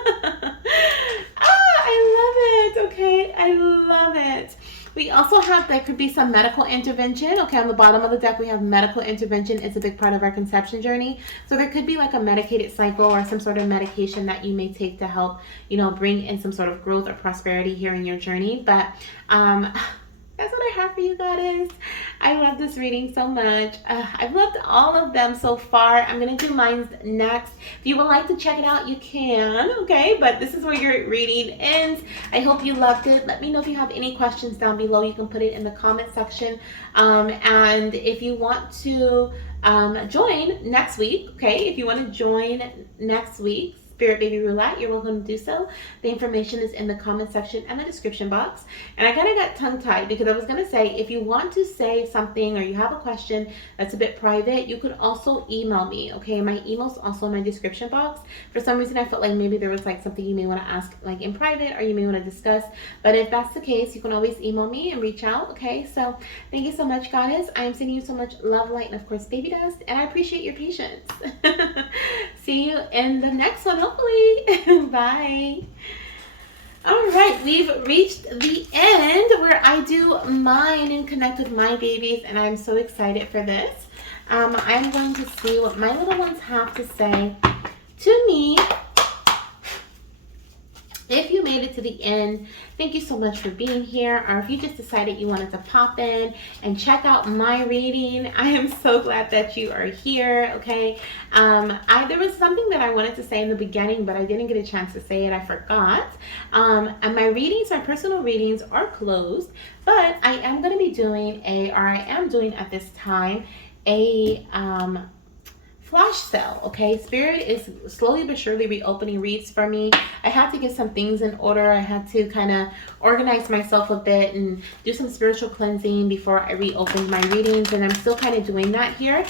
love it. Okay, I love it. We also have, there could be some medical intervention. Okay, on the bottom of the deck, we have medical intervention. It's a big part of our conception journey. So there could be like a medicated cycle or some sort of medication that you may take to help, you know, bring in some sort of growth or prosperity here in your journey. But that's what I have for you, goddess. I love this reading so much. I've loved all of them so far. I'm going to do mine next. If you would like to check it out, you can, okay? But this is where your reading ends. I hope you loved it. Let me know if you have any questions down below. You can put it in the comment section. And if you want to join next week, okay? If you want to join next week, Spirit Baby Roulette, you're welcome to do so. The information is in the comment section and the description box. And I kind of got tongue-tied because I was going to say, if you want to say something or you have a question that's a bit private, you could also email me, okay? My email's also in my description box. For some reason, I felt like maybe there was like something you may want to ask like in private or you may want to discuss. But if that's the case, you can always email me and reach out, okay? So thank you so much, goddess. I am sending you so much love, light, and of course, baby dust. And I appreciate your patience. See you in the next one, hopefully. Bye. All right, we've reached the end where I do mine and connect with my babies, and I'm so excited for this. I'm going to see what my little ones have to say to me. If you made it to the end, thank you so much for being here. Or if you just decided you wanted to pop in and check out my reading, I am so glad that you are here, okay? There was something that I wanted to say in the beginning, but I didn't get a chance to say it. I forgot. And my readings, my personal readings are closed, but I am going to be doing I am doing at this time, a flash sale, okay? Spirit is slowly but surely reopening reads for me. I had to get some things in order. I had to kind of organize myself a bit and do some spiritual cleansing before I reopened my readings, and I'm still kind of doing that here.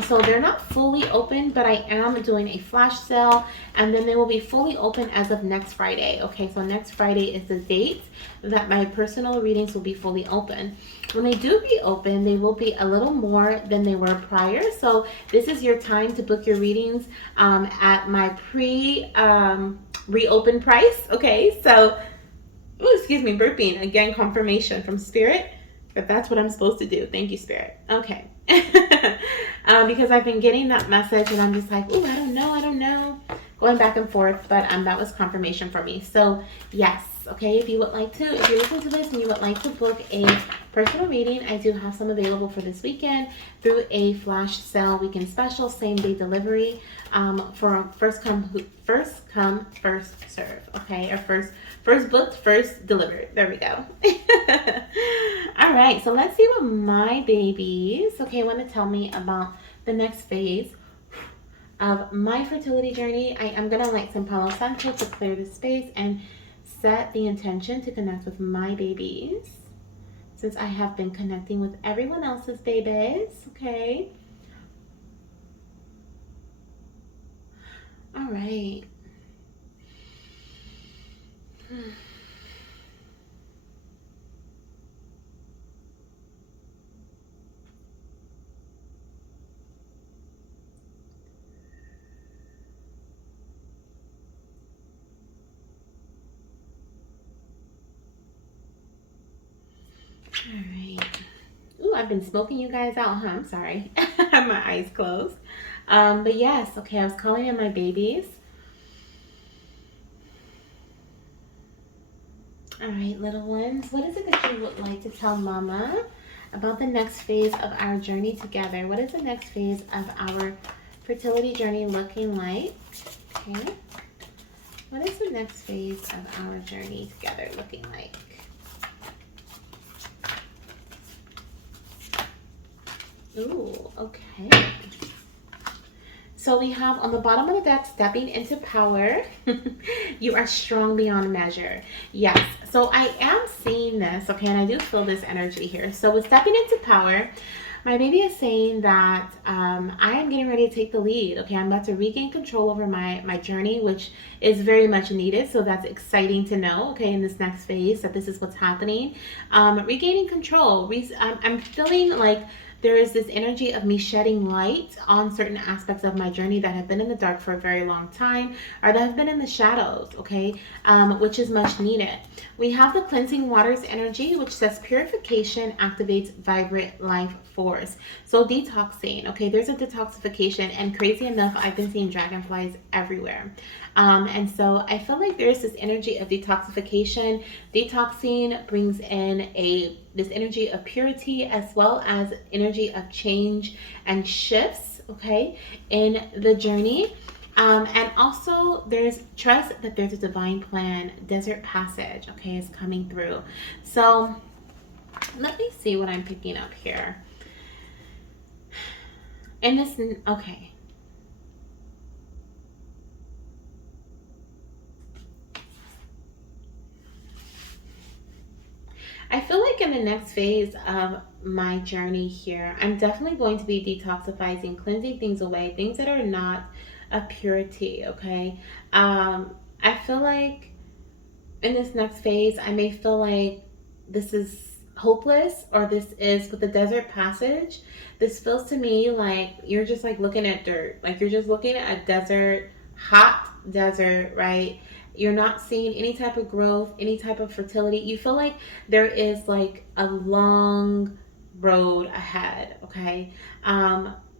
So they're not fully open, but I am doing a flash sale, and then they will be fully open as of next Friday, okay? So next Friday is the date that my personal readings will be fully open. When they do reopen, they will be a little more than they were prior. So this is your time to book your readings at my reopen price. Okay, so, excuse me, burping. Again, confirmation from Spirit that that's what I'm supposed to do. Thank you, Spirit. Okay. Because I've been getting that message and I'm just like, I don't know. Going back and forth, but that was confirmation for me. So yes, okay, if you would like to, if you're listening to this and you would like to book a personal reading, I do have some available for this weekend through a flash sale weekend special, same day delivery, for first come, first serve, okay, or first booked, first delivered. There we go. All right, so let's see what my babies, okay, want to tell me about the next phase of my fertility journey. I am going to light some Palo Santo to clear the space and set the intention to connect with my babies, since I have been connecting with everyone else's babies, okay? All right. All right. Ooh, I've been smoking you guys out, huh? I'm sorry. I have my eyes closed. But yes, okay, I was calling in my babies. All right, little ones, what is it that you would like to tell Mama about the next phase of our journey together? What is the next phase of our fertility journey looking like? Okay. What is the next phase of our journey together looking like? Ooh, okay. So we have on the bottom of the deck, stepping into power. You are strong beyond measure. Yes. So I am seeing this, okay, and I do feel this energy here. So with stepping into power, my baby is saying that I am getting ready to take the lead. Okay, I'm about to regain control over my journey, which is very much needed. So that's exciting to know. Okay, in this next phase, that this is what's happening. Regaining control. I'm feeling like there is this energy of me shedding light on certain aspects of my journey that have been in the dark for a very long time, or that have been in the shadows, okay, which is much needed. We have the cleansing waters energy, which says purification activates vibrant life force. So detoxing, okay, there's a detoxification, and crazy enough, I've been seeing dragonflies everywhere. And so I feel like there's this energy of detoxification. Detoxing brings in this energy of purity, as well as energy of change and shifts, okay, in the journey. And also there's trust that there's a divine plan. Desert passage, okay, is coming through. So let me see what I'm picking up here. In this, okay. I feel like in the next phase of my journey here, I'm definitely going to be detoxifying, cleansing things away, things that are not a purity, okay? I feel like in this next phase, I may feel like this is hopeless, or this is with the desert passage. This feels to me like you're just like looking at dirt, like you're just looking at a desert, hot desert, right? You're not seeing any type of growth, any type of fertility. You feel like there is like a long road ahead, okay?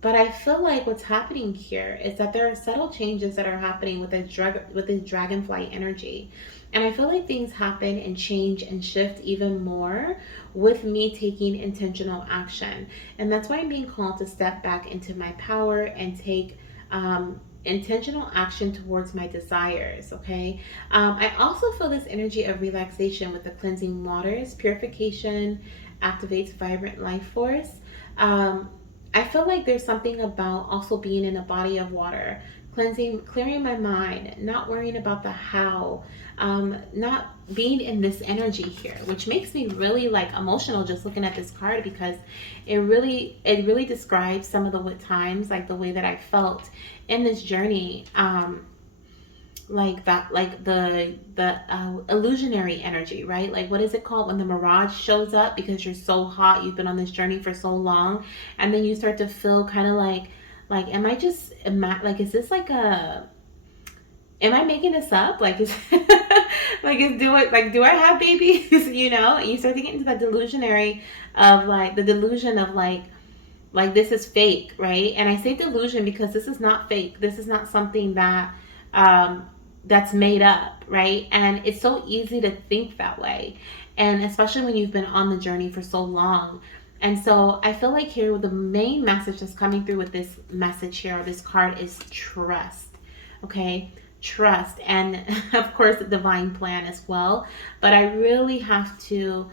But I feel like what's happening here is that there are subtle changes that are happening with this dragonfly energy. And I feel like things happen and change and shift even more with me taking intentional action. And that's why I'm being called to step back into my power and take intentional action towards my desires, okay? I also feel this energy of relaxation with the cleansing waters. Purification activates vibrant life force. I feel like there's something about also being in a body of water, cleansing, clearing my mind, not worrying about the how, not being in this energy here, which makes me really like emotional just looking at this card, because it really describes some of the times, like the way that I felt in this journey. Like that, like the illusionary energy, right? Like, what is it called when the mirage shows up because you're so hot, you've been on this journey for so long, and then you start to feel kind of like like, is this like a, am I making this up? Like, is do I have babies? And you start to get into that delusionary of like the delusion of like this is fake, right? And I say delusion because this is not fake. This is not something that that's made up, right? And it's so easy to think that way, and especially when you've been on the journey for so long. And so I feel like here, the main message that's coming through with this message here, or this card, is trust. Okay, trust, and of course the divine plan as well. But I really have to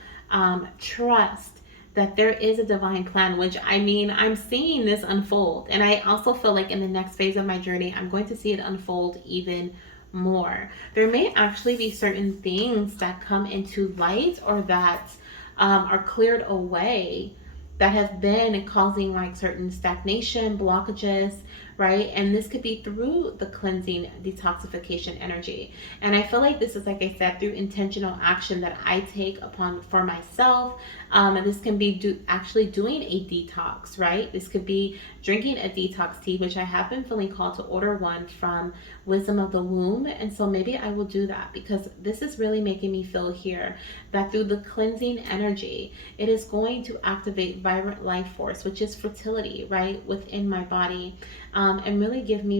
trust that there is a divine plan, which, I mean, I'm seeing this unfold. And I also feel like in the next phase of my journey, I'm going to see it unfold even more. There may actually be certain things that come into light, or that are cleared away, that have been causing like certain stagnation, blockages, right? And this could be through the cleansing, detoxification energy. And I feel like this is, like I said, through intentional action that I take upon for myself. And this can be actually doing a detox, right? This could be drinking a detox tea, which I have been feeling called to order one from Wisdom of the Womb. And so maybe I will do that, because this is really making me feel here that through the cleansing energy, it is going to activate vibrant life force, which is fertility, right, within my body, and really give me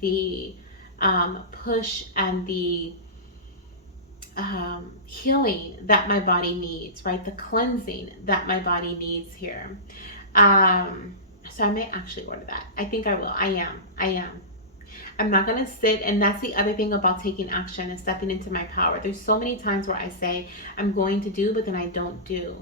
the push and the healing that my body needs, right? The cleansing that my body needs here. So I may actually order that. I think I will. I am. I'm not going to sit. And that's the other thing about taking action and stepping into my power. There's so many times where I say I'm going to do, but then I don't do,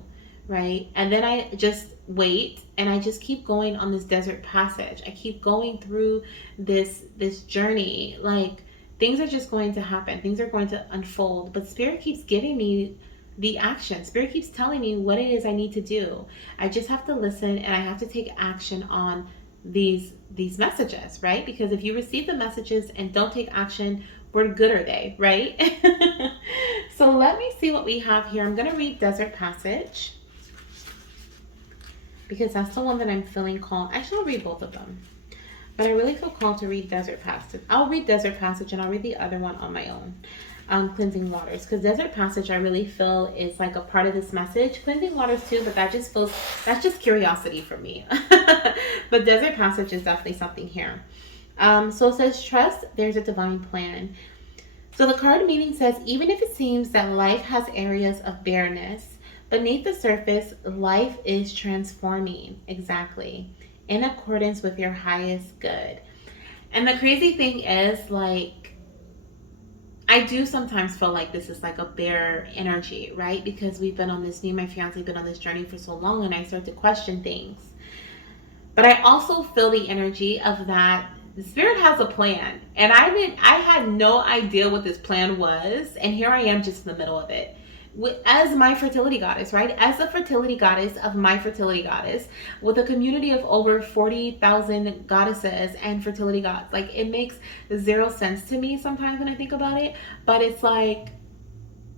right? And then I just wait, and I just keep going on this desert passage. I keep going through this journey. Like, things are just going to happen. Things are going to unfold. But Spirit keeps giving me the action. Spirit keeps telling me what it is I need to do. I just have to listen, and I have to take action on these messages, right? Because if you receive the messages and don't take action, what good are they, right? So let me see what we have here. I'm going to read Desert Passage because that's the one that I'm feeling called. Actually, I'll read both of them, but I really feel called to read Desert Passage. I'll read Desert Passage and I'll read the other one on my own. Cleansing Waters, because Desert Passage I really feel is like a part of this message. Cleansing Waters too, but that's just curiosity for me. But Desert Passage is definitely something here. So it says, trust there's a divine plan. So the card meaning says, even if it seems that life has areas of bareness, beneath the surface, life is transforming, exactly, in accordance with your highest good. And the crazy thing is, like, I do sometimes feel like this is like a bare energy, right? Because we've been on this, me and my fiance have been on this journey for so long, and I start to question things. But I also feel the energy of that the Spirit has a plan. And I had no idea what this plan was. And here I am just in the middle of it. As my fertility goddess, right? As the fertility goddess of my fertility goddess, with a community of over 40,000 goddesses and fertility gods. Like, it makes zero sense to me sometimes when I think about it. But it's like,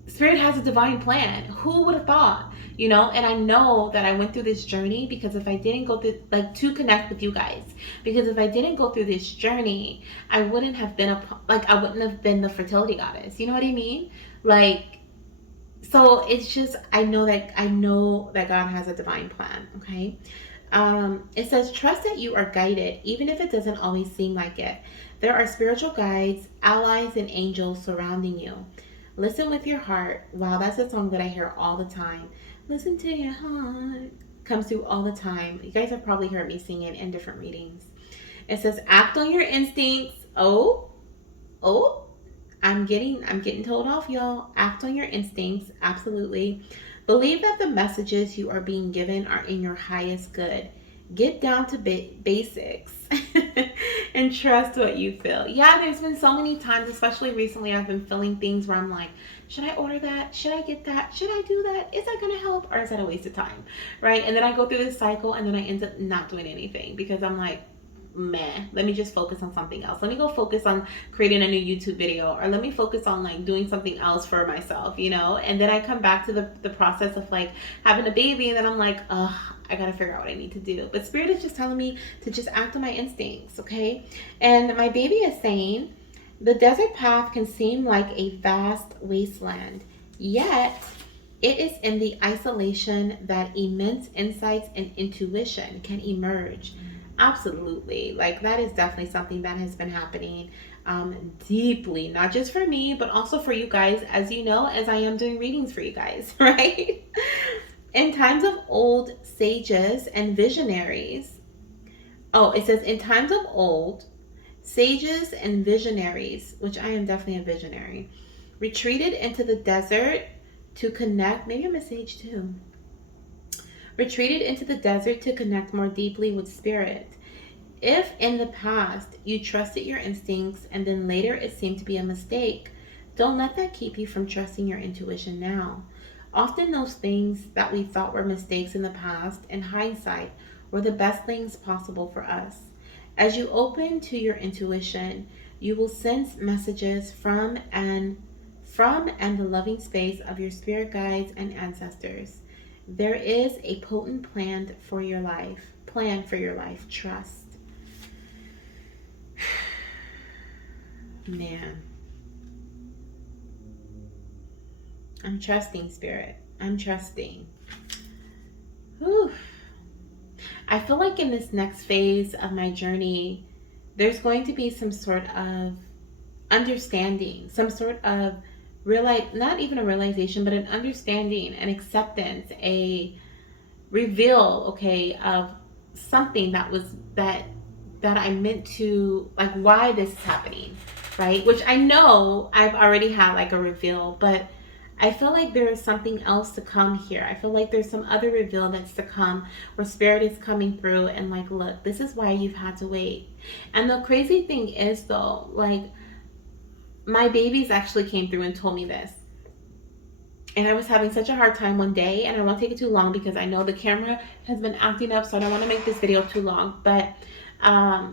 Spirit has a divine plan. Who would have thought? You know, and I know that I went through this journey because if I didn't go through, like, to connect with you guys, because if I didn't go through this journey, I wouldn't have been I wouldn't have been the fertility goddess. You know what I mean? Like, so it's just, I know that God has a divine plan. Okay. It says, trust that you are guided, even if it doesn't always seem like it. There are spiritual guides, allies, and angels surrounding you. Listen with your heart. Wow, that's a song that I hear all the time. Listen to your heart. Comes through all the time. You guys have probably heard me sing it in different readings. It says, act on your instincts. Oh, I'm getting told off, y'all. Act on your instincts. Absolutely. Believe that the messages you are being given are in your highest good. Get down to basics and trust what you feel. Yeah, there's been so many times, especially recently, I've been feeling things where I'm like, should I order that? Should I get that? Should I do that? Is that going to help? Or is that a waste of time? Right? And then I go through this cycle and then I end up not doing anything because I'm like, man, let me just focus on something else. Let me go focus on creating a new YouTube video, or let me focus on like doing something else for myself, you know? And then I come back to the process of like having a baby, and then I'm like, ugh, I gotta figure out what I need to do. But Spirit is just telling me to just act on my instincts, okay? And my baby is saying, the desert path can seem like a vast wasteland, yet it is in the isolation that immense insights and intuition can emerge. Absolutely. Like, that is definitely something that has been happening deeply, not just for me, but also for you guys, as you know, as I am doing readings for you guys, right? In times of old sages and visionaries. Oh, it says in times of old sages and visionaries, which I am definitely a visionary, retreated into the desert to connect. Maybe I'm a sage too. Retreated into the desert to connect more deeply with Spirit. If in the past you trusted your instincts and then later it seemed to be a mistake, don't let that keep you from trusting your intuition now. Often those things that we thought were mistakes in the past, in hindsight, were the best things possible for us. As you open to your intuition, you will sense messages from and the loving space of your spirit guides and ancestors. There is a potent plan for your life. Trust. Man. I'm trusting, Spirit. I'm trusting. Whew. I feel like in this next phase of my journey, there's going to be some sort of understanding, some sort of not even a realization, but an understanding, an acceptance, a reveal, okay, of something that that I'm meant to, like, why this is happening, right? Which I know I've already had like a reveal, but I feel like there is something else to come here. I feel like there's some other reveal that's to come where spirit is coming through and like, look, this is why you've had to wait. And the crazy thing is though, like, my babies actually came through and told me this. And I was having such a hard time one day, and I won't take it too long because I know the camera has been acting up, so I don't want to make this video too long. But I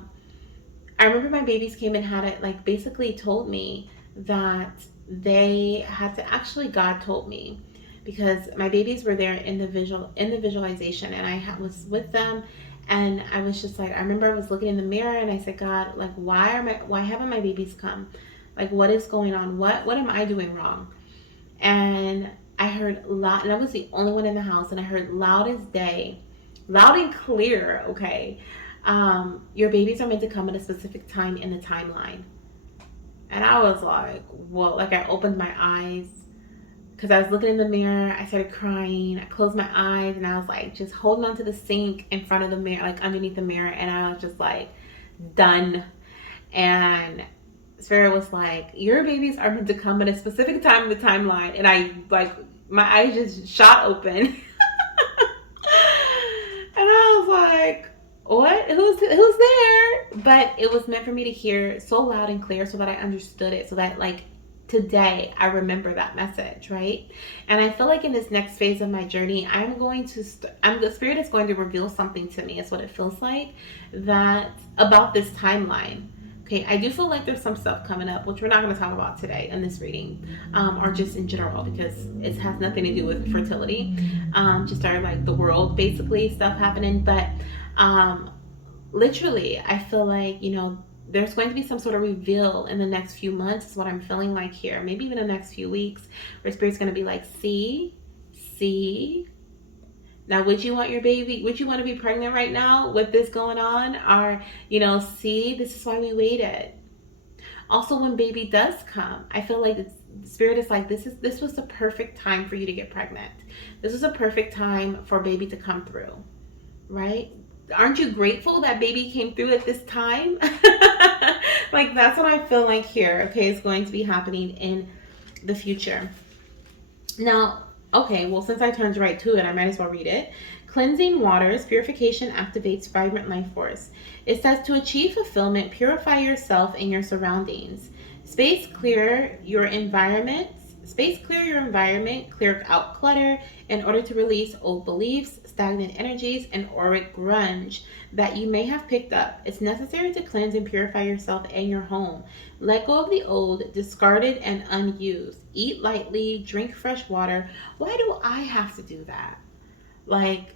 remember my babies came and had it, like, basically told me that they had to, actually God told me, because my babies were there in the visualization, and I was with them, and I was just like, I remember I was looking in the mirror and I said, God, like, why haven't my babies come? Like, what is going on? What am I doing wrong? And I heard loud, and I was the only one in the house, and I heard loud as day, loud and clear, okay, your babies are meant to come at a specific time in the timeline. And I was like, whoa, like I opened my eyes because I was looking in the mirror. I started crying. I closed my eyes and I was like just holding onto the sink in front of the mirror, like underneath the mirror. And I was just like, done. And Spirit was like, your babies are meant to come at a specific time in the timeline. And I, like, my eyes just shot open. And I was like, what? Who's there? But it was meant for me to hear so loud and clear so that I understood it. So that, like, today I remember that message, right? And I feel like in this next phase of my journey, the Spirit is going to reveal something to me. Is what it feels like, that about this timeline. Okay, I do feel like there's some stuff coming up, which we're not going to talk about today in this reading, or just in general, because it has nothing to do with fertility. Just our, like, the world, basically, stuff happening. But literally, I feel like, there's going to be some sort of reveal in the next few months, is what I'm feeling like here. Maybe even the next few weeks, where Spirit's going to be like, see, now, would you want to be pregnant right now with this going on? Or, see, this is why we waited. Also, when baby does come, I feel like the Spirit is like, this was the perfect time for you to get pregnant. This was a perfect time for baby to come through, right? Aren't you grateful that baby came through at this time? Like, that's what I feel like here, okay, is going to be happening in the future. Now, okay, well, since I turned right to it, I might as well read it. Cleansing waters, purification activates vibrant life force. It says to achieve fulfillment, purify yourself and your surroundings. Space clear your environment, clear out clutter in order to release old beliefs, stagnant energies, and auric grunge that you may have picked up. It's necessary to cleanse and purify yourself and your home. Let go of the old, discarded, and unused. Eat lightly, drink fresh water. Why do I have to do that? Like,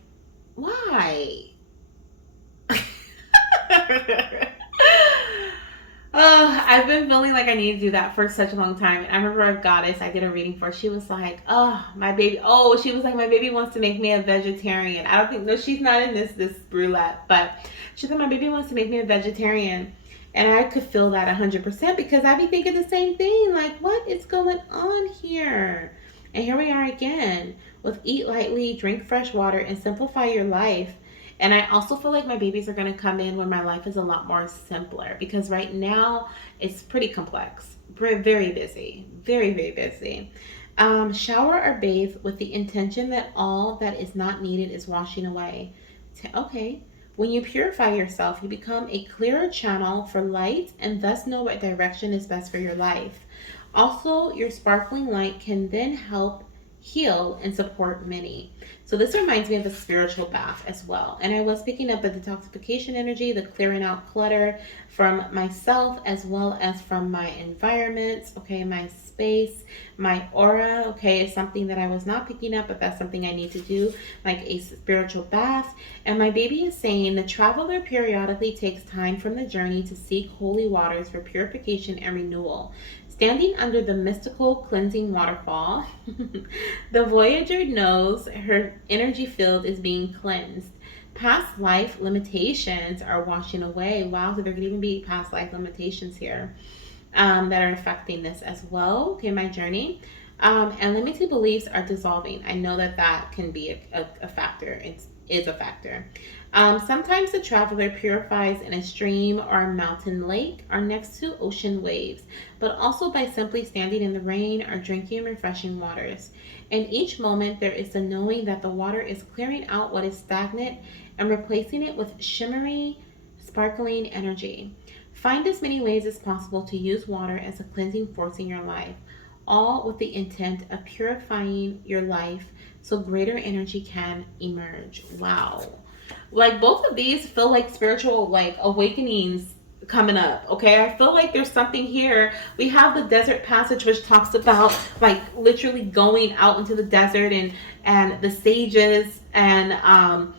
why? I've been feeling like I need to do that for such a long time. And I remember a goddess I did a reading for. She was like, my baby wants to make me a vegetarian. I don't think, no, she's not in this roulette, but she said, my baby wants to make me a vegetarian. And I could feel that 100% because I be thinking the same thing. Like, what is going on here? And here we are again with eat lightly, drink fresh water, and simplify your life. And I also feel like my babies are going to come in when my life is a lot more simpler, because right now it's pretty complex, very busy, very, very busy. Shower or bathe with the intention that all that is not needed is washing away. Okay. When you purify yourself, you become a clearer channel for light and thus know what direction is best for your life. Also, your sparkling light can then help heal and support many. So this reminds me of a spiritual bath as well. And I was picking up the detoxification energy, the clearing out clutter from myself as well as from my environments, okay, my space, my aura, okay, is something that I was not picking up, but that's something I need to do, like a spiritual bath. And my baby is saying the traveler periodically takes time from the journey to seek holy waters for purification and renewal. Standing under the mystical cleansing waterfall, the voyager knows her energy field is being cleansed. Past life limitations are washing away. Wow, so there could even be past life limitations here that are affecting this as well. Okay, my journey. And limiting beliefs are dissolving. I know that can be a factor. It is a factor. Sometimes the traveler purifies in a stream or a mountain lake or next to ocean waves, but also by simply standing in the rain or drinking refreshing waters. In each moment, there is the knowing that the water is clearing out what is stagnant and replacing it with shimmery, sparkling energy. Find as many ways as possible to use water as a cleansing force in your life, all with the intent of purifying your life so greater energy can emerge. Wow. Like both of these feel like spiritual like awakenings coming up. Okay, I feel like there's something here. We have the desert passage, which talks about like literally going out into the desert and the sages and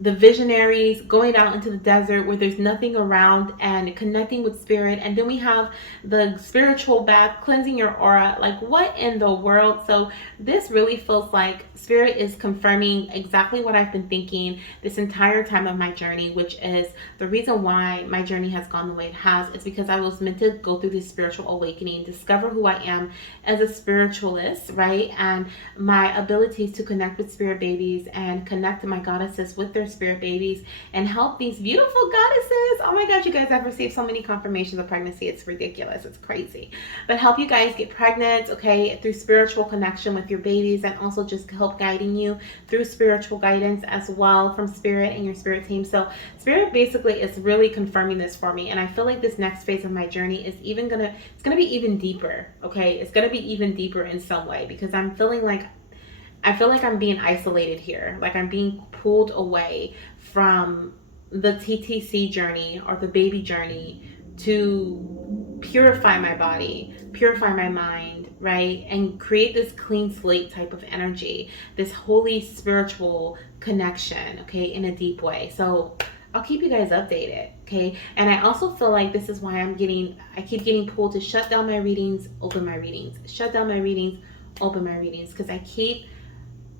the visionaries going out into the desert where there's nothing around and connecting with spirit. And then we have the spiritual bath, cleansing your aura. Like, what in the world? So this really feels like spirit is confirming exactly what I've been thinking this entire time of my journey, which is the reason why my journey has gone the way it has is because I was meant to go through this spiritual awakening, discover who I am as a spiritualist, right? And my abilities to connect with spirit babies and connect to my goddesses with their spirit babies and help these beautiful goddesses. Oh my gosh, you guys, I've received so many confirmations of pregnancy. It's ridiculous. It's crazy. But help you guys get pregnant, okay, through spiritual connection with your babies, and also just help guiding you through spiritual guidance as well from spirit and your spirit team. So spirit basically is really confirming this for me. And I feel like this next phase of my journey is even it's gonna be even deeper, okay? It's gonna be even deeper in some way because I feel like I'm being isolated here. Like I'm being pulled away from the TTC journey or the baby journey to purify my body, purify my mind, right? And create this clean slate type of energy, this holy spiritual connection, okay, in a deep way. So I'll keep you guys updated, okay? And I also feel like this is why I keep getting pulled to shut down my readings, open my readings, shut down my readings, open my readings, because I keep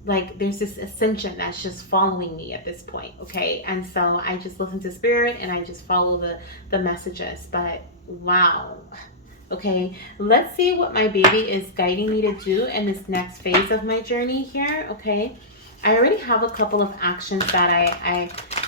like there's this ascension that's just following me at this point, okay? And so I just listen to spirit and I just follow the messages. But wow, okay, let's see what my baby is guiding me to do in this next phase of my journey here, okay? I already have a couple of actions that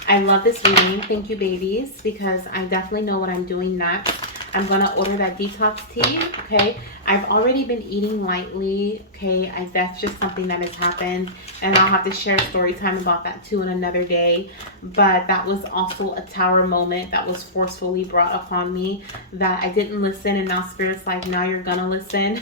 I love this reading. Thank you, babies, because I definitely know what I'm doing next. I'm going to order that detox tea, okay? I've already been eating lightly, okay? That's just something that has happened, and I'll have to share story time about that too in another day. But that was also a tower moment that was forcefully brought upon me that I didn't listen, and now Spirit's like, now you're gonna listen.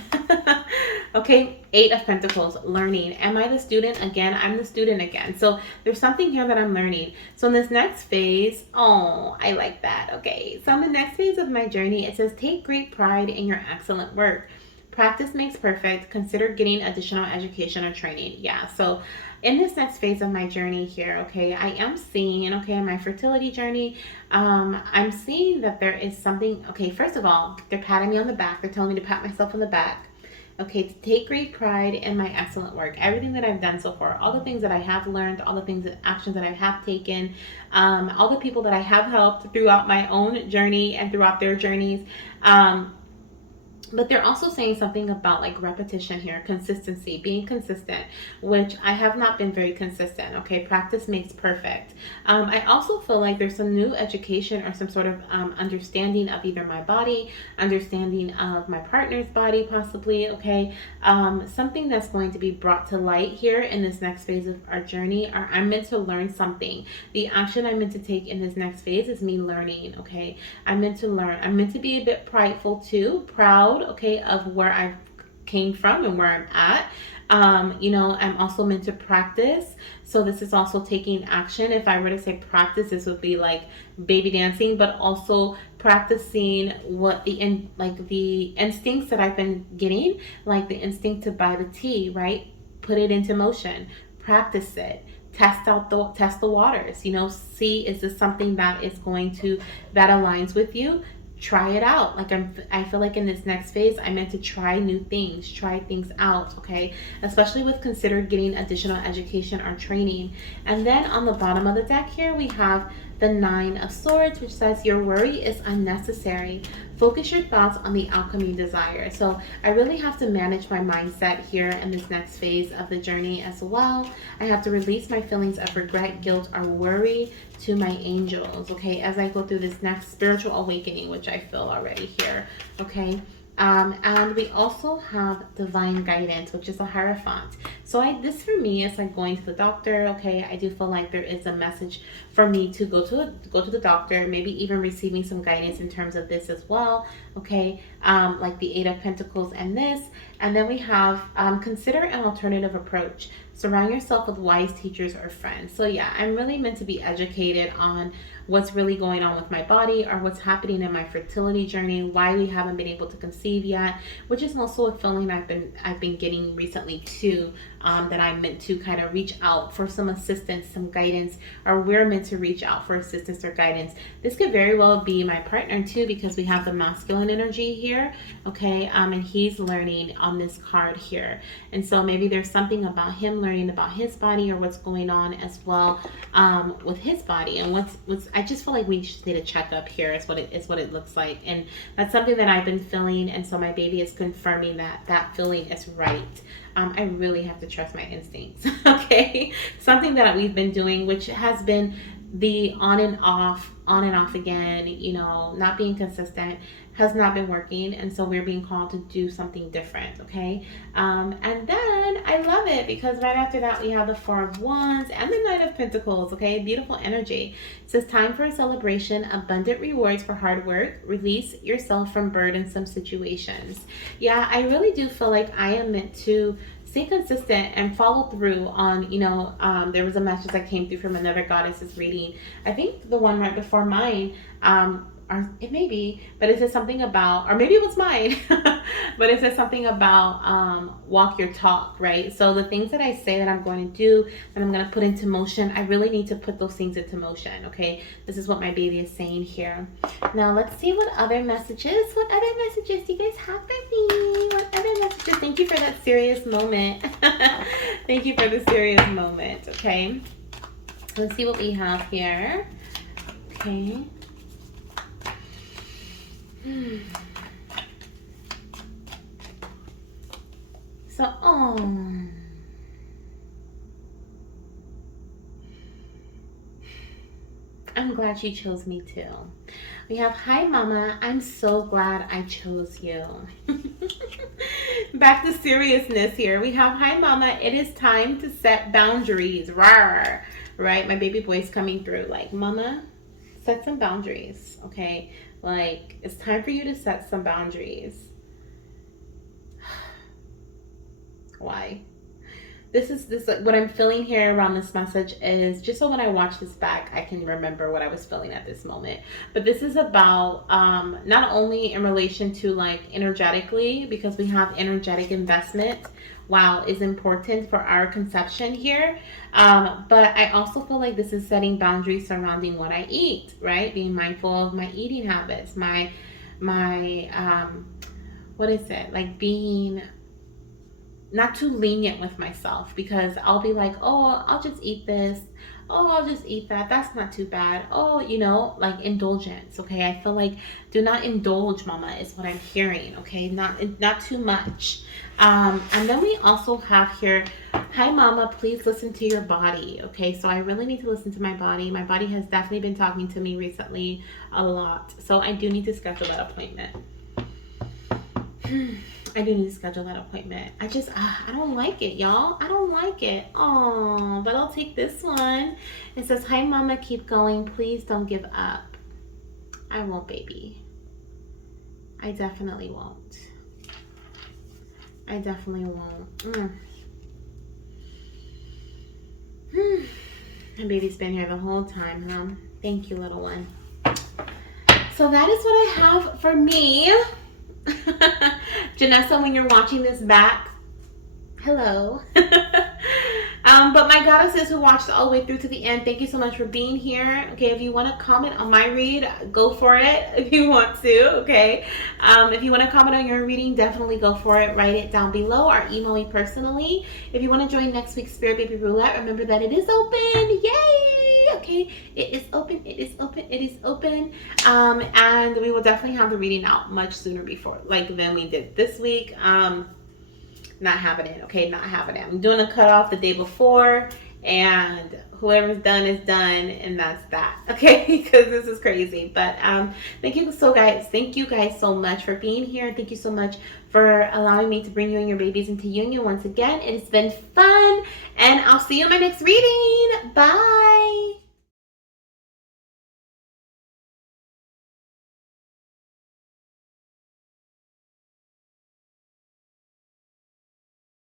Okay, 8 of Pentacles, learning. Am I the student again? I'm the student again. So there's something here that I'm learning. So in this next phase, oh, I like that. Okay, so in the next phase of my journey, it says, take great pride in your excellent work. Practice makes perfect. Consider getting additional education or training. Yeah, so in this next phase of my journey here, okay, I am seeing, okay, in my fertility journey, I'm seeing that there is something, okay, first of all, they're patting me on the back. They're telling me to pat myself on the back. Okay, to take great pride in my excellent work. Everything that I've done so far, all the things that I have learned, all the things, actions that I have taken, all the people that I have helped throughout my own journey and throughout their journeys. But they're also saying something about like repetition here, consistency, being consistent, which I have not been very consistent. Okay, practice makes perfect. I also feel like there's some new education or some sort of understanding of either my body, understanding of my partner's body, possibly. Okay, something that's going to be brought to light here in this next phase of our journey. Or I'm meant to learn something. The action I'm meant to take in this next phase is me learning. Okay, I'm meant to learn. I'm meant to be a bit prideful too, proud, okay, of where I came from and where I'm at. I'm also meant to practice. So this is also taking action. If I were to say practice, this would be like baby dancing, but also practicing what the instincts that I've been getting, like the instinct to buy the tea, right? Put it into motion, practice it. Test the waters, see, is this something that aligns with you? Try it out. I feel like in this next phase, I'm meant to try new things, try things out, okay? Especially with consider getting additional education or training. And then on the bottom of the deck here, we have the 9 of Swords, which says your worry is unnecessary. Focus your thoughts on the outcome you desire. So I really have to manage my mindset here in this next phase of the journey as well. I have to release my feelings of regret, guilt, or worry to my angels, okay, as I go through this next spiritual awakening, which I feel already here, okay? And we also have divine guidance, which is a Hierophant. So this for me is like going to the doctor. Okay, I do feel like there is a message for me to go to the doctor, maybe even receiving some guidance in terms of this as well. Okay, like the 8 of Pentacles and this. And then we have consider an alternative approach. Surround yourself with wise teachers or friends. So yeah, I'm really meant to be educated on what's really going on with my body or what's happening in my fertility journey, why we haven't been able to conceive yet, which is also a feeling I've been getting recently too, that I'm meant to kind of reach out for some assistance, some guidance, or we're meant to reach out for assistance or guidance. This could very well be my partner too, because we have the masculine energy here, okay, and he's learning on this card here, and so maybe there's something about him learning about his body or what's going on as well with his body, and what's I just feel like we just need a checkup here is what it looks like, and that's something that I've been feeling, and so my baby is confirming that feeling is right. I really have to trust my instincts, okay? Something that we've been doing, which has been the on and off again, you know, not being consistent, has not been working, and so we're being called to do something different, okay? And then I love it because right after that we have the 4 of Wands and the 9 of Pentacles, okay? Beautiful energy. It says time for a celebration, abundant rewards for hard work, release yourself from burdensome situations. Yeah, I really do feel like I am meant to stay consistent and follow through on, you know, there was a message that came through from another goddess's reading. I think the one right before mine, or it may be, but it says something about, or maybe it was mine, but it says something about walk your talk, right? So the things that I say that I'm going to do, that I'm going to put into motion, I really need to put those things into motion, okay? This is what my baby is saying here. Now let's see what other messages do you guys have for me? What other messages? Thank you for that serious moment. Thank you for the serious moment, okay? Let's see what we have here. Okay. So, I'm glad you chose me too. We have, hi mama, I'm so glad I chose you. Back to seriousness here. We have, hi mama, it is time to set boundaries. Rawr. Right? My baby boy's coming through. Like, mama, set some boundaries, okay? Like, it's time for you to set some boundaries. Why? This what I'm feeling here around this message is just so when I watch this back, I can remember what I was feeling at this moment. But this is about not only in relation to like energetically, because we have energetic investment, wow, is important for our conception here. But I also feel like this is setting boundaries surrounding what I eat, right? Being mindful of my eating habits, my what is it? Like being not too lenient with myself, because I'll be like, oh, I'll just eat this. Oh, I'll just eat that. That's not too bad. Oh, you know, like indulgence. Okay. I feel like do not indulge, mama, is what I'm hearing. Okay. Not too much. And then we also have here, hi mama, please listen to your body. Okay. So I really need to listen to my body. My body has definitely been talking to me recently a lot. So I do need to schedule that appointment. I do need to schedule that appointment. I don't like it, y'all. I don't like it. Oh, but I'll take this one. It says, hi, mama, keep going. Please don't give up. I won't, baby. I definitely won't. I definitely won't. My baby's been here the whole time, huh? Thank you, little one. So that is what I have for me. Janessa, when you're watching this back, hello. But my goddesses who watched all the way through to the end, thank you so much for being here. Okay, if you want to comment on my read, go for it if you want to. Okay, if you want to comment on your reading, definitely go for it. Write it down below or email me personally. If you want to join next week's Spirit Baby Roulette, remember that it is open. Yay! Okay, it is open. It is open. It is open. And we will definitely have the reading out much sooner before, like than we did this week. Not having it, okay? Not having it. I'm doing a cutoff the day before, and whoever's done is done, and that's that, okay? Because this is crazy. But thank you guys so much for being here. Thank you so much for allowing me to bring you and your babies into union once again. It has been fun, and I'll see you in my next reading. Bye.